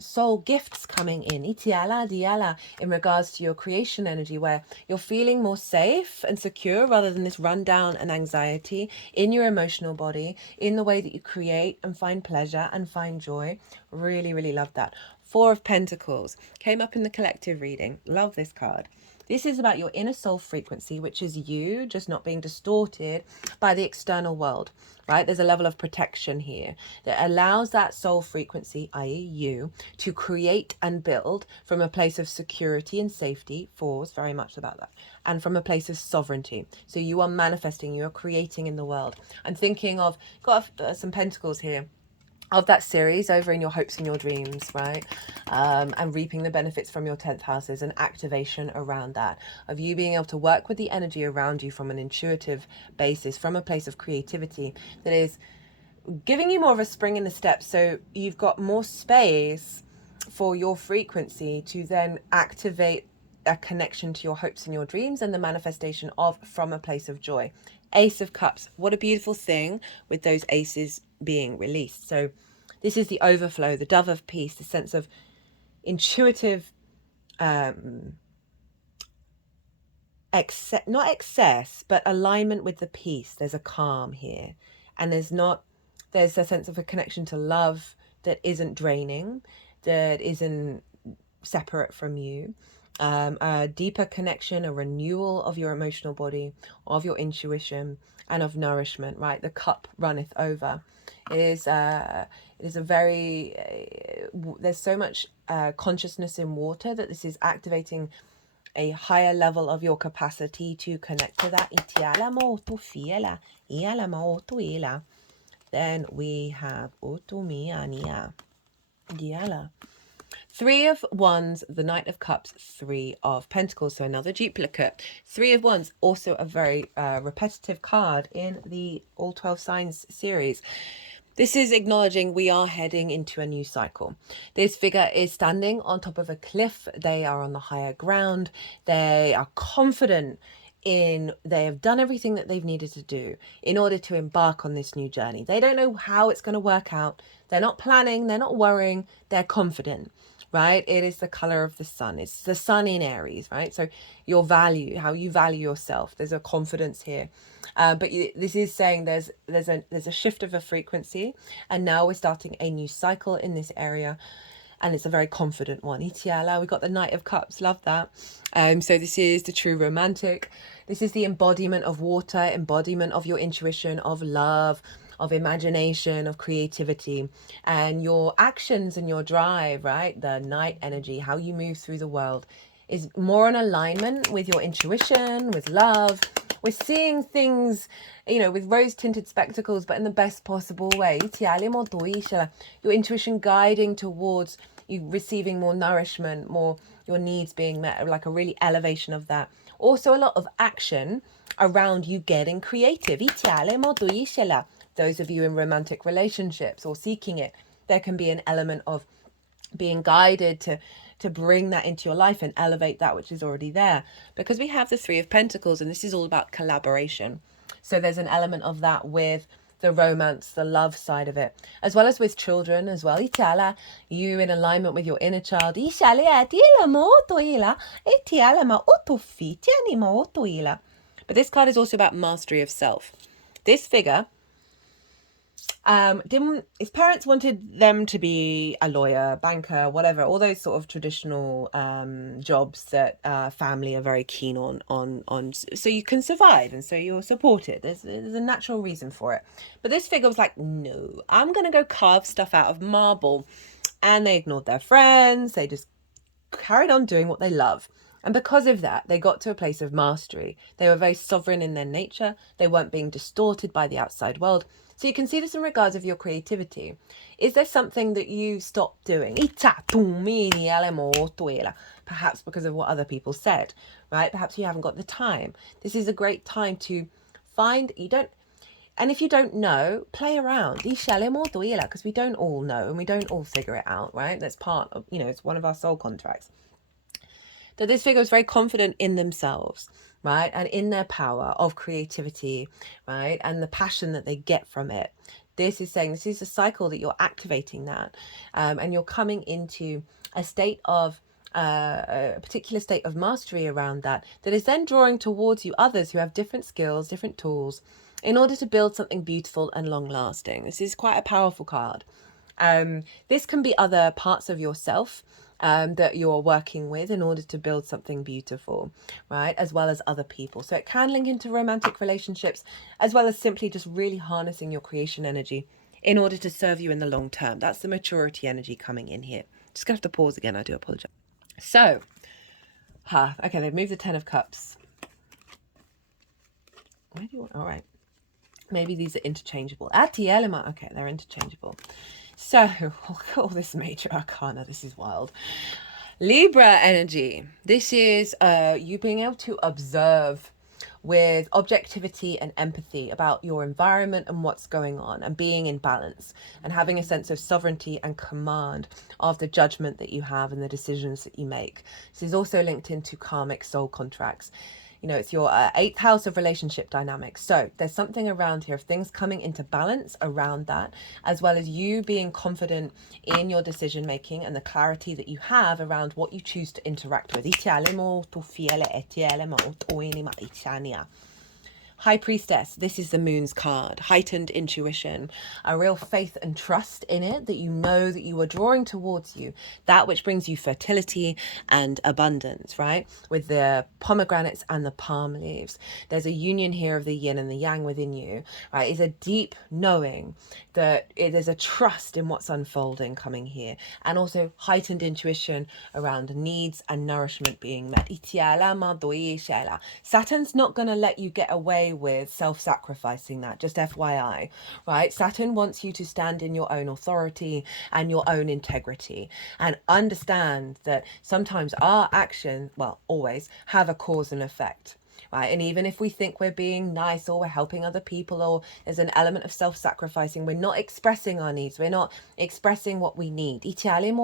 soul gifts coming in. Itiala, diala, in regards to your creation energy, where you're feeling more safe and secure rather than this rundown and anxiety in your emotional body, in the way that you create and find pleasure and find joy. Really, really love that. Four of Pentacles came up in the collective reading. Love this card. This is about your inner soul frequency, which is you just not being distorted by the external world, right? There's a level of protection here that allows that soul frequency, i.e. you, to create and build from a place of security and safety. Fours, very much about that. And from a place of sovereignty. So you are manifesting, you are creating in the world. I'm thinking of, got some pentacles here, of that series over in your hopes and your dreams, right? And reaping the benefits from your 10th house is an activation around that, of you being able to work with the energy around you from an intuitive basis, from a place of creativity that is giving you more of a spring in the step. So you've got more space for your frequency to then activate a connection to your hopes and your dreams and the manifestation of from a place of joy. Ace of Cups. What a beautiful thing with those aces being released. So this is the overflow, the dove of peace, the sense of intuitive not excess, but alignment with the peace. There's a calm here, and there's a sense of a connection to love that isn't draining, that isn't separate from you. A deeper connection, a renewal of your emotional body, of your intuition, and of nourishment, right? The cup runneth over. It is a very, there's so much consciousness in water that this is activating a higher level of your capacity to connect to that. Then we have Diala. Three of Wands, the Knight of Cups, Three of Pentacles, so another duplicate. Three of Wands, also a very repetitive card in the All 12 Signs series. This is acknowledging we are heading into a new cycle. This figure is standing on top of a cliff. They are on the higher ground. They are confident they have done everything that they've needed to do in order to embark on this new journey. They don't know how it's going to work out. They're not planning. They're not worrying. They're confident, right? It is the color of the sun. It's the sun in Aries, right? So your value, how you value yourself. There's a confidence here. But this is saying there's a shift of a frequency, and now we're starting a new cycle in this area, and it's a very confident one. Itiala, we got the Knight of Cups, love that. So this is the true romantic. This is the embodiment of water, embodiment of your intuition, of love, of imagination, of creativity, and your actions and your drive, right? The Knight energy, how you move through the world, is more in alignment with your intuition, with love. We're seeing things, with rose-tinted spectacles, but in the best possible way. Your intuition guiding towards you receiving more nourishment, more your needs being met, like a really elevation of that. Also a lot of action around you getting creative. Those of you in romantic relationships or seeking it, there can be an element of being guided to bring that into your life and elevate that which is already there, because we have the Three of Pentacles, and this is all about collaboration. So there's an element of that with the romance, the love side of it, as well as with children as well. You in alignment with your inner child. But this card is also about mastery of self. This figure, his parents wanted them to be a lawyer, banker, whatever, all those sort of traditional jobs that family are very keen on, so you can survive and so you're supported. There's a natural reason for it. But this figure was like, no, I'm gonna go carve stuff out of marble. And they ignored their friends. They just carried on doing what they love. And because of that, they got to a place of mastery. They were very sovereign in their nature. They weren't being distorted by the outside world. So you can see this in regards of your creativity. Is there something that you stopped doing? Perhaps because of what other people said, right? Perhaps you haven't got the time. This is a great time to find, and if you don't know, play around. Because we don't all know and we don't all figure it out, right? That's part of, it's one of our soul contracts. That this figure is very confident in themselves, right? And in their power of creativity, right? And the passion that they get from it. This is saying this is a cycle that you're activating that. And you're coming into a state of, a particular state of mastery around that is then drawing towards you others who have different skills, different tools, in order to build something beautiful and long lasting. This is quite a powerful card. This can be other parts of yourself that you're working with in order to build something beautiful, right? As well as other people. So it can link into romantic relationships, as well as simply just really harnessing your creation energy in order to serve you in the long term. That's the maturity energy coming in here. Just gonna have to pause again. I do apologize. So, okay, they've moved the 10 of Cups. Where do you want? All right. Maybe these are interchangeable. Okay, they're interchangeable. So, look at all this major arcana. This is wild. Libra energy. This is you being able to observe with objectivity and empathy about your environment and what's going on, and being in balance and having a sense of sovereignty and command of the judgment that you have and the decisions that you make. This is also linked into karmic soul contracts. It's your 8th house of relationship dynamics. So there's something around here of things coming into balance around that, as well as you being confident in your decision making and the clarity that you have around what you choose to interact with. High Priestess, this is the moon's card. Heightened intuition, a real faith and trust in it, that you know that you are drawing towards you that which brings you fertility and abundance, right? With the pomegranates and the palm leaves. There's a union here of the yin and the yang within you, right? It's a deep knowing that there's a trust in what's unfolding coming here, and also heightened intuition around needs and nourishment being met. Saturn's not going to let you get away with self-sacrificing that, just FYI, right? Saturn wants you to stand in your own authority and your own integrity, and understand that sometimes our actions, well, always have a cause and effect. Right? And even if we think we're being nice or we're helping other people, or there's an element of self-sacrificing, we're not expressing our needs. We're not expressing what we need. That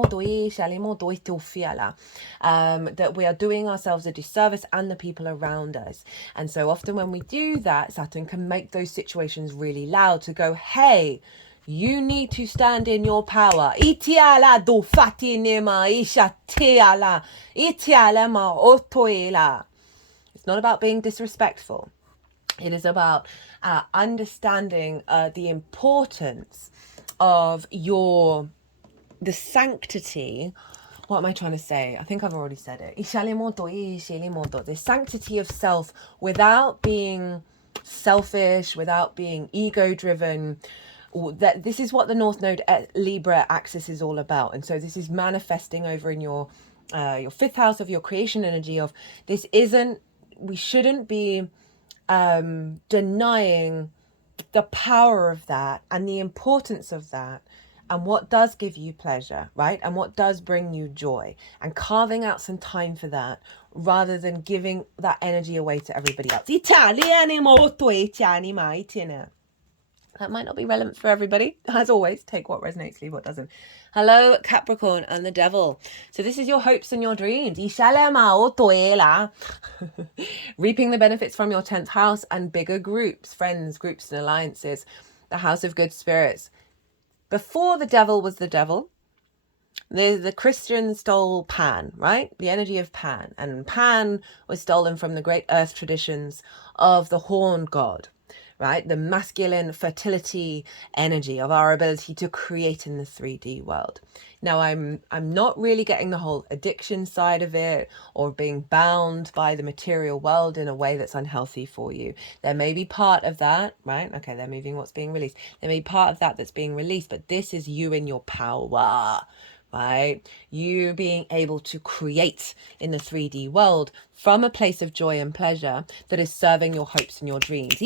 we are doing ourselves a disservice and the people around us. And so often when we do that, Saturn can make those situations really loud to go, hey, you need to stand in your power. It's not about being disrespectful. It is about understanding the importance of the sanctity. What am I trying to say? I think I've already said it. The sanctity of self without being selfish, without being ego-driven. That this is what the North Node Libra axis is all about. And so this is manifesting over in your 5th house of your creation energy of this isn't, we shouldn't be denying the power of that and the importance of that and what does give you pleasure, right? And what does bring you joy, and carving out some time for that rather than giving that energy away to everybody else. That might not be relevant for everybody. As always, take what resonates, leave what doesn't. Hello, Capricorn and the Devil. So this is your hopes and your dreams. Reaping the benefits from your 10th house and bigger groups, friends, groups and alliances. The house of good spirits. Before the Devil was the Devil, The Christians stole Pan, right? The energy of Pan. And Pan was stolen from the great earth traditions of the horn god, right? The masculine fertility energy of our ability to create in the 3D world. Now, I'm not really getting the whole addiction side of it or being bound by the material world in a way that's unhealthy for you. There may be part of that, right? Okay, they're moving what's being released. There may be part of that that's being released, but this is you in your power, right? You being able to create in the 3D world from a place of joy and pleasure that is serving your hopes and your dreams.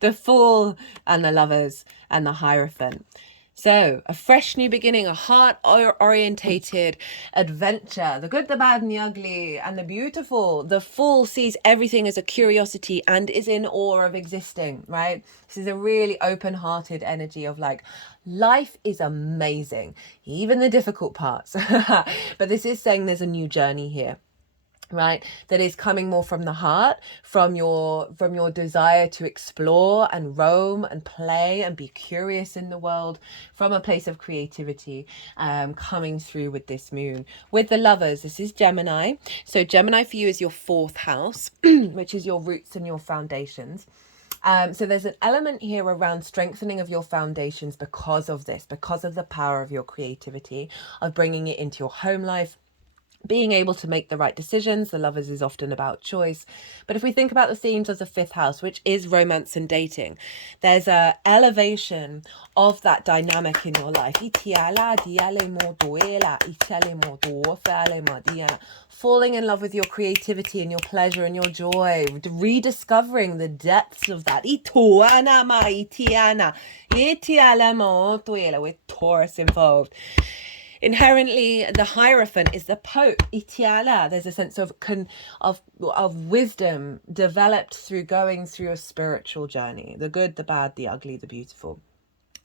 The Fool and the Lovers and the Hierophant. So, a fresh new beginning, a heart-orientated adventure, the good, the bad, and the ugly, and the beautiful. The Fool sees everything as a curiosity and is in awe of existing, right? This is a really open-hearted energy of like, life is amazing, even the difficult parts. But this is saying there's a new journey here, right, that is coming more from the heart, from your desire to explore and roam and play and be curious in the world, from a place of creativity, coming through with this moon. With the Lovers, this is Gemini. So Gemini for you is your 4th house, which is your roots and your foundations. So there's an element here around strengthening of your foundations because of this, because of the power of your creativity, of bringing it into your home life, being able to make the right decisions. The Lovers is often about choice. But if we think about the themes of the 5th house, which is romance and dating, there's a elevation of that dynamic in your life. Falling in love with your creativity and your pleasure and your joy, rediscovering the depths of that. With Taurus involved. Inherently, the Hierophant is the Pope. There's a sense of wisdom developed through going through a spiritual journey. The good, the bad, the ugly, the beautiful.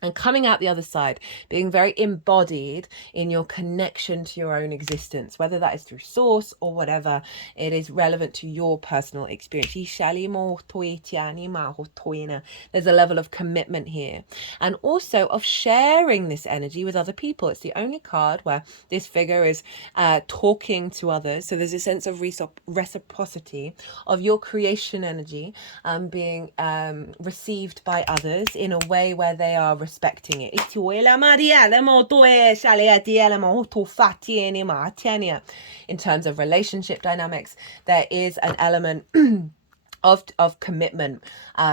And coming out the other side, being very embodied in your connection to your own existence, whether that is through source or whatever, it is relevant to your personal experience. There's a level of commitment here. And also of sharing this energy with other people. It's the only card where this figure is talking to others. So there's a sense of reciprocity of your creation energy being received by others in a way where they are respecting it. In terms of relationship dynamics, there is an element of commitment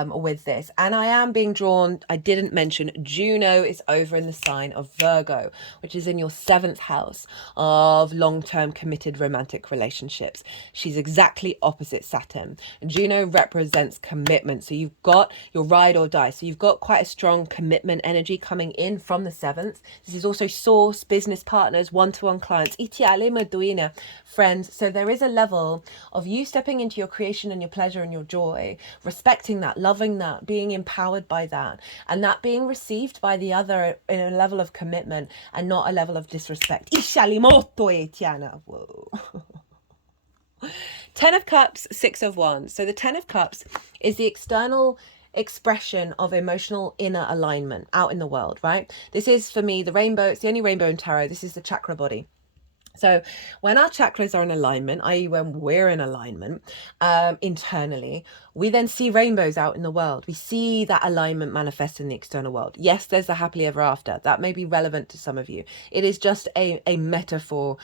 with this. And I am being drawn, I didn't mention, Juno is over in the sign of Virgo, which is in your 7th house of long-term committed romantic relationships. She's exactly opposite Saturn. Juno represents commitment. So you've got your ride or die. So you've got quite a strong commitment energy coming in from the 7th. This is also source, business partners, one-to-one clients, friends. So there is a level of you stepping into your creation and your pleasure and your joy, respecting that, loving that, being empowered by that, and that being received by the other in a level of commitment and not a level of disrespect. Whoa. 10 of Cups, 6 of Wands. So the 10 of Cups is the external expression of emotional inner alignment out in the world, right? This is, for me, the rainbow. It's the only rainbow in tarot. This is the chakra body. So when our chakras are in alignment, i.e. when we're in alignment internally, we then see rainbows out in the world. We see that alignment manifest in the external world. Yes, there's the happily ever after. That may be relevant to some of you. It is just a metaphor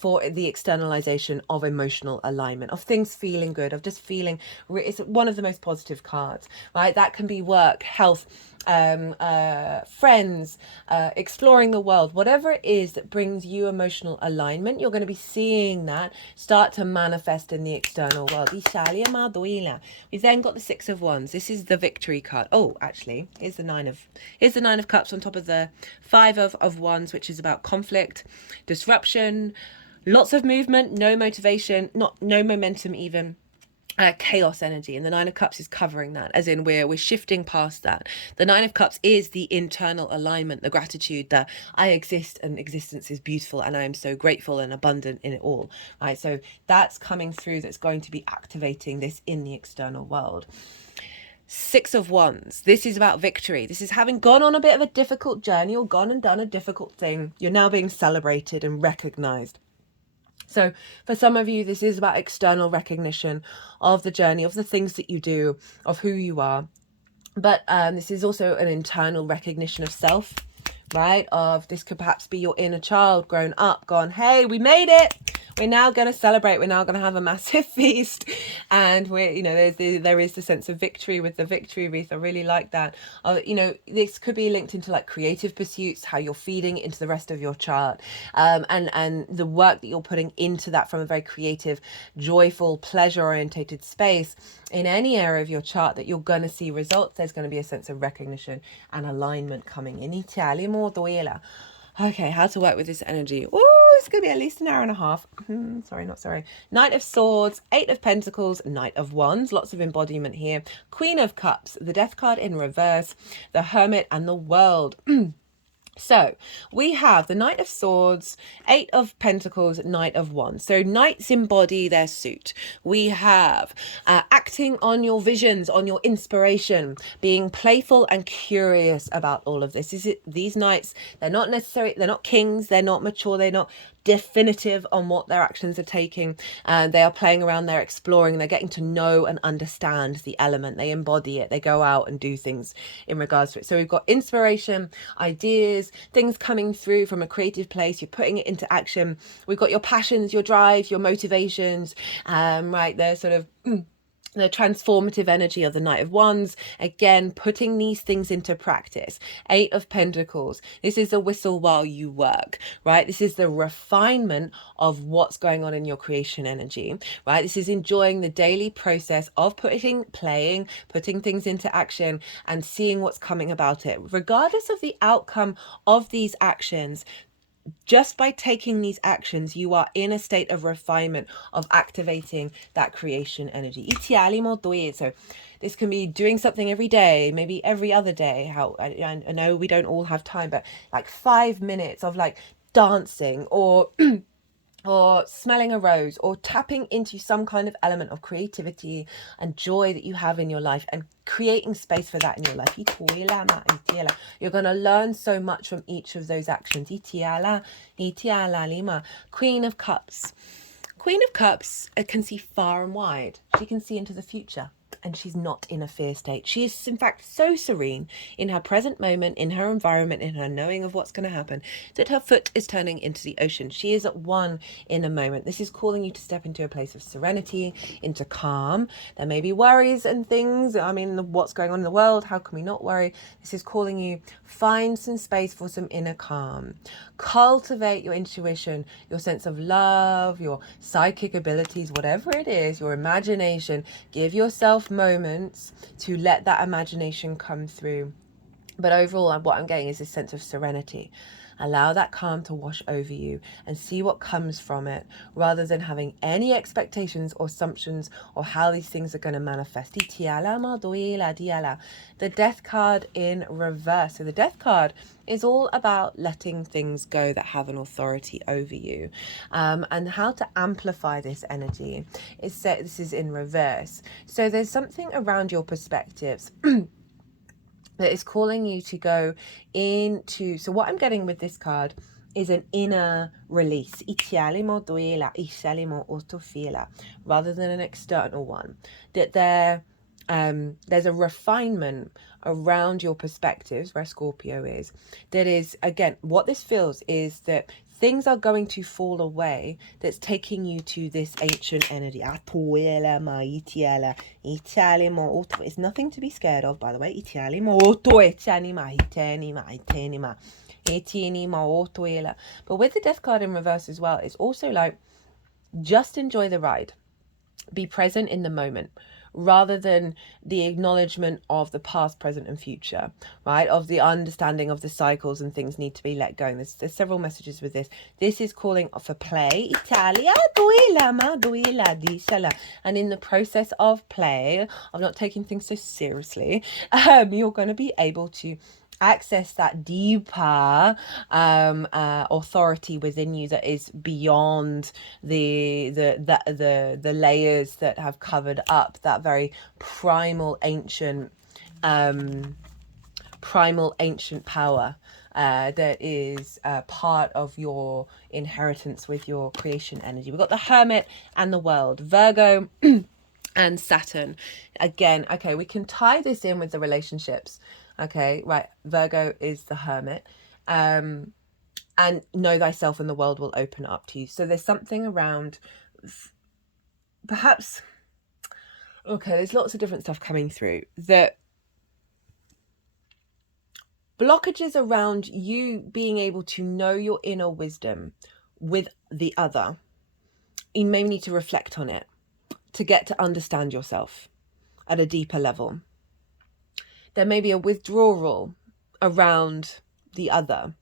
for the externalization of emotional alignment, of things feeling good, of just feeling, it's one of the most positive cards, right? That can be work, health, friends, exploring the world, whatever it is that brings you emotional alignment, you're going to be seeing that start to manifest in the external world. We've then got the 6 of Wands. This is the victory card. Oh, actually, here's the 9 of Cups on top of the 5 of Wands, which is about conflict, disruption, lots of movement, no motivation, no momentum even. chaos energy, and the Nine of Cups is covering that, as in we're shifting past that. The Nine of Cups is the internal alignment, the gratitude that I exist and existence is beautiful and I am so grateful and abundant in it all, right? So that's coming through, that's going to be activating this in the external world. Six of Wands. This is about victory. This is having gone on a bit of a difficult journey or gone and done a difficult thing. You're now being celebrated and recognized. So for some of you, this is about external recognition of the journey, of the things that you do, of who you are. But this is also an internal recognition of self, right? Of this could perhaps be your inner child grown up, gone, hey, we made it. We're now going to celebrate. We're now going to have a massive feast. And we're, you know, there is the sense of victory with the victory wreath. I really like that. You know, this could be linked into like creative pursuits, how you're feeding into the rest of your chart, and the work that you're putting into that from a very creative, joyful, pleasure orientated space in any area of your chart, that you're going to see results. There's going to be a sense of recognition and alignment coming in. Okay, how to work with this energy. Oh, it's going to be at least an hour and a half. Sorry. Knight of Swords, Eight of Pentacles, Knight of Wands. Lots of embodiment here. Queen of Cups, the Death card in reverse, the Hermit, and the World. So we have the Knight of Swords, Eight of Pentacles, Knight of Wands. So knights embody their suit. We have acting on your visions, on your inspiration, being playful and curious about all of this. These knights, they're not kings, they're not mature, they're not definitive on what their actions are taking. They are playing around, they're exploring, they're getting to know and understand the element. They embody it, they go out and do things in regards to it. So we've got inspiration, ideas, things coming through from a creative place. You're putting it into action. We've got your passions, your drives, your motivations, right? They're sort of the transformative energy of the Knight of Wands, again putting these things into practice. Eight of Pentacles, this is a whistle while you work, right? This is the refinement of what's going on in your creation energy, right? This is enjoying the daily process of putting things into action and seeing what's coming about it, regardless of the outcome of these actions. Just by taking these actions, you are in a state of refinement, of activating that creation energy. So this can be doing something every day, maybe every other day. I know we don't all have time, but like 5 minutes of like dancing or or smelling a rose, or tapping into some kind of element of creativity and joy that you have in your life, and creating space for that in your life. You're going to learn so much from each of those actions. Queen of Cups. Queen of Cups can see far and wide. She can see into the future. And she's not in a fear state. She is, in fact, so serene in her present moment, in her environment, in her knowing of what's going to happen, that her foot is turning into the ocean. She is at one in a moment. This is calling you to step into a place of serenity, into calm. There may be worries and things. I mean, what's going on in the world? How can we not worry? This is calling you, find some space for some inner calm. Cultivate your intuition, your sense of love, your psychic abilities, whatever it is, your imagination. Give yourself moments to let that imagination come through. But overall, what I'm getting is this sense of serenity. Allow that calm to wash over you and see what comes from it, rather than having any expectations or assumptions or how these things are going to manifest. The Death card in reverse. So the Death card is all about letting things go that have an authority over you, and how to amplify this energy. This is in reverse. So there's something around your perspectives that is calling you to go into, so what I'm getting with this card is an inner release, rather than an external one. That there's a refinement around your perspectives, where Scorpio is, that is, again, what this feels is that things are going to fall away, that's taking you to this ancient energy. It's nothing to be scared of, by the way. But with the Death card in reverse as well, it's also like, just enjoy the ride. Be present in the moment, rather than the acknowledgement of the past, present, and future, right? Of the understanding of the cycles and things need to be let go. And there's several messages with this. This is calling for play. Italia, and in the process of play, of not taking things so seriously, you're going to be able to access that deeper authority within you that is beyond the layers that have covered up that very primal ancient power that is part of your inheritance with your creation energy. We've got the Hermit and the World, Virgo and Saturn. Again, okay, we can tie this in with the relationships. Okay, right. Virgo is the Hermit. And know thyself and the world will open up to you. So there's something around, perhaps, okay, there's lots of different stuff coming through. That blockages around you being able to know your inner wisdom with the other. You may need to reflect on it to get to understand yourself at a deeper level. There may be a withdrawal around the other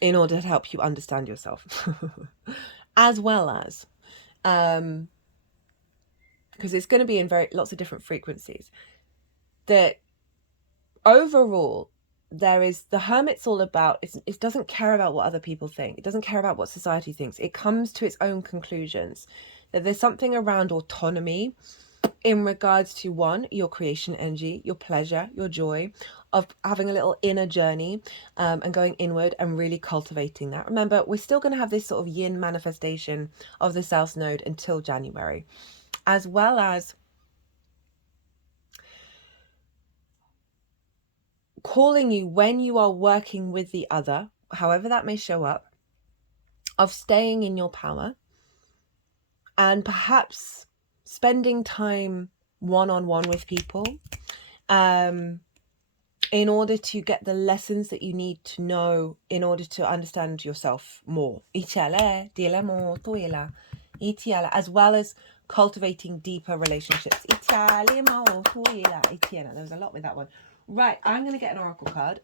in order to help you understand yourself. As well as, because it's going to be in lots of different frequencies, that overall, there is, the Hermit's all about, it doesn't care about what other people think. It doesn't care about what society thinks. It comes to its own conclusions. That there's something around autonomy in regards to, one, your creation energy, your pleasure, your joy of having a little inner journey and going inward and really cultivating that. Remember, we're still going to have this sort of yin manifestation of the South Node until January, as well as calling you when you are working with the other, however that may show up, of staying in your power and perhaps spending time one-on-one with people in order to get the lessons that you need to know in order to understand yourself more. As well as cultivating deeper relationships. There was a lot with that one. Right, I'm going to get an oracle card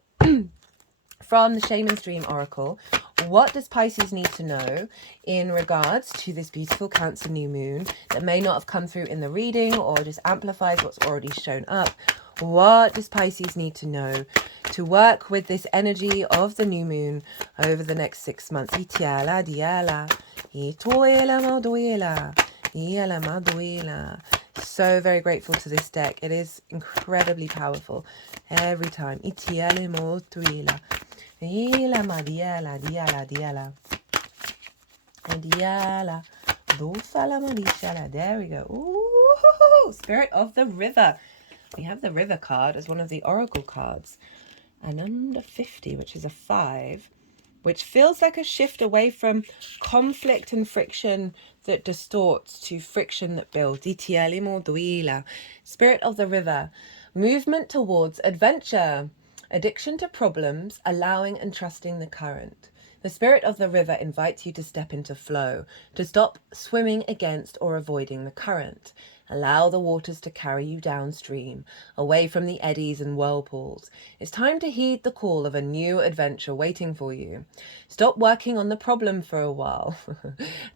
from the Shaman's Dream Oracle. What does Pisces need to know in regards to this beautiful Cancer new moon that may not have come through in the reading or just amplifies what's already shown up? What does Pisces need to know to work with this energy of the new moon over the next 6 months? So very grateful to this deck. It is incredibly powerful every time. There we go. Ooh, Spirit of the River. We have the River card as one of the oracle cards. And number 50, which is a 5, which feels like a shift away from conflict and friction that distorts to friction that builds. Spirit of the River. Movement towards adventure. Addiction to problems, allowing and trusting the current. The Spirit of the River invites you to step into flow, to stop swimming against or avoiding the current. Allow the waters to carry you downstream, away from the eddies and whirlpools. It's time to heed the call of a new adventure waiting for you. Stop working on the problem for a while.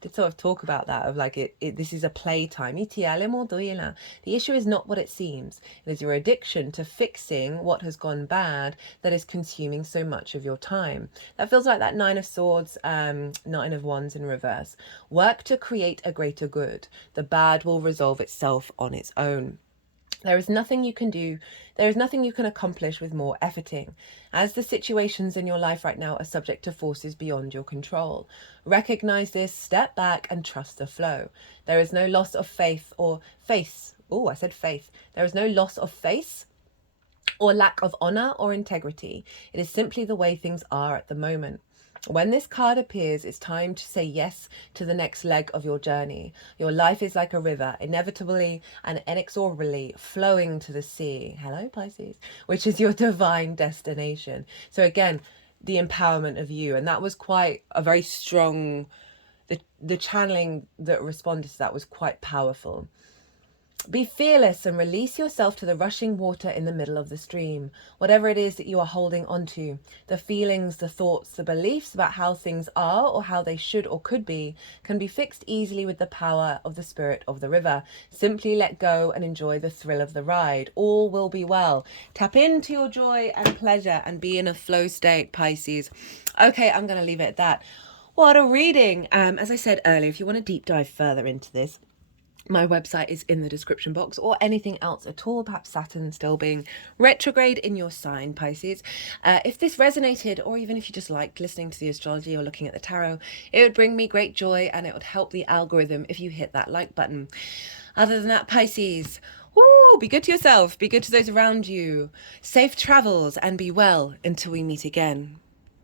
Did sort of talk about that, of like this is a playtime. The issue is not what it seems. It is your addiction to fixing what has gone bad that is consuming so much of your time. That feels like that 9 of Swords, 9 of Wands in reverse. Work to create a greater good. The bad will resolve itself on its own. There is nothing you can do. There is nothing you can accomplish with more efforting, as the situations in your life right now are subject to forces beyond your control. Recognize this, step back, and trust the flow. There is no loss of faith or face. Oh, I said faith. There is no loss of face or lack of honor or integrity. It is simply the way things are at the moment. When this card appears, it's time to say yes to the next leg of your journey. Your life is like a river, inevitably and inexorably flowing to the sea. Hello, Pisces, which is your divine destination. So again, the empowerment of you. And that was quite a very strong, the channeling that responded to that was quite powerful. Be fearless and release yourself to the rushing water in the middle of the stream. Whatever it is that you are holding onto, the feelings, the thoughts, the beliefs about how things are or how they should or could be, can be fixed easily with the power of the spirit of the river. Simply let go and enjoy the thrill of the ride. All will be well. Tap into your joy and pleasure and be in a flow state, Pisces. Okay, I'm going to leave it at that. What a reading. As I said earlier, if you want to deep dive further into this, my website is in the description box, or anything else at all, perhaps Saturn still being retrograde in your sign, Pisces. If this resonated, or even if you just liked listening to the astrology or looking at the tarot, it would bring me great joy and it would help the algorithm if you hit that like button. Other than that, Pisces, woo, be good to yourself, be good to those around you. Safe travels and be well until we meet again.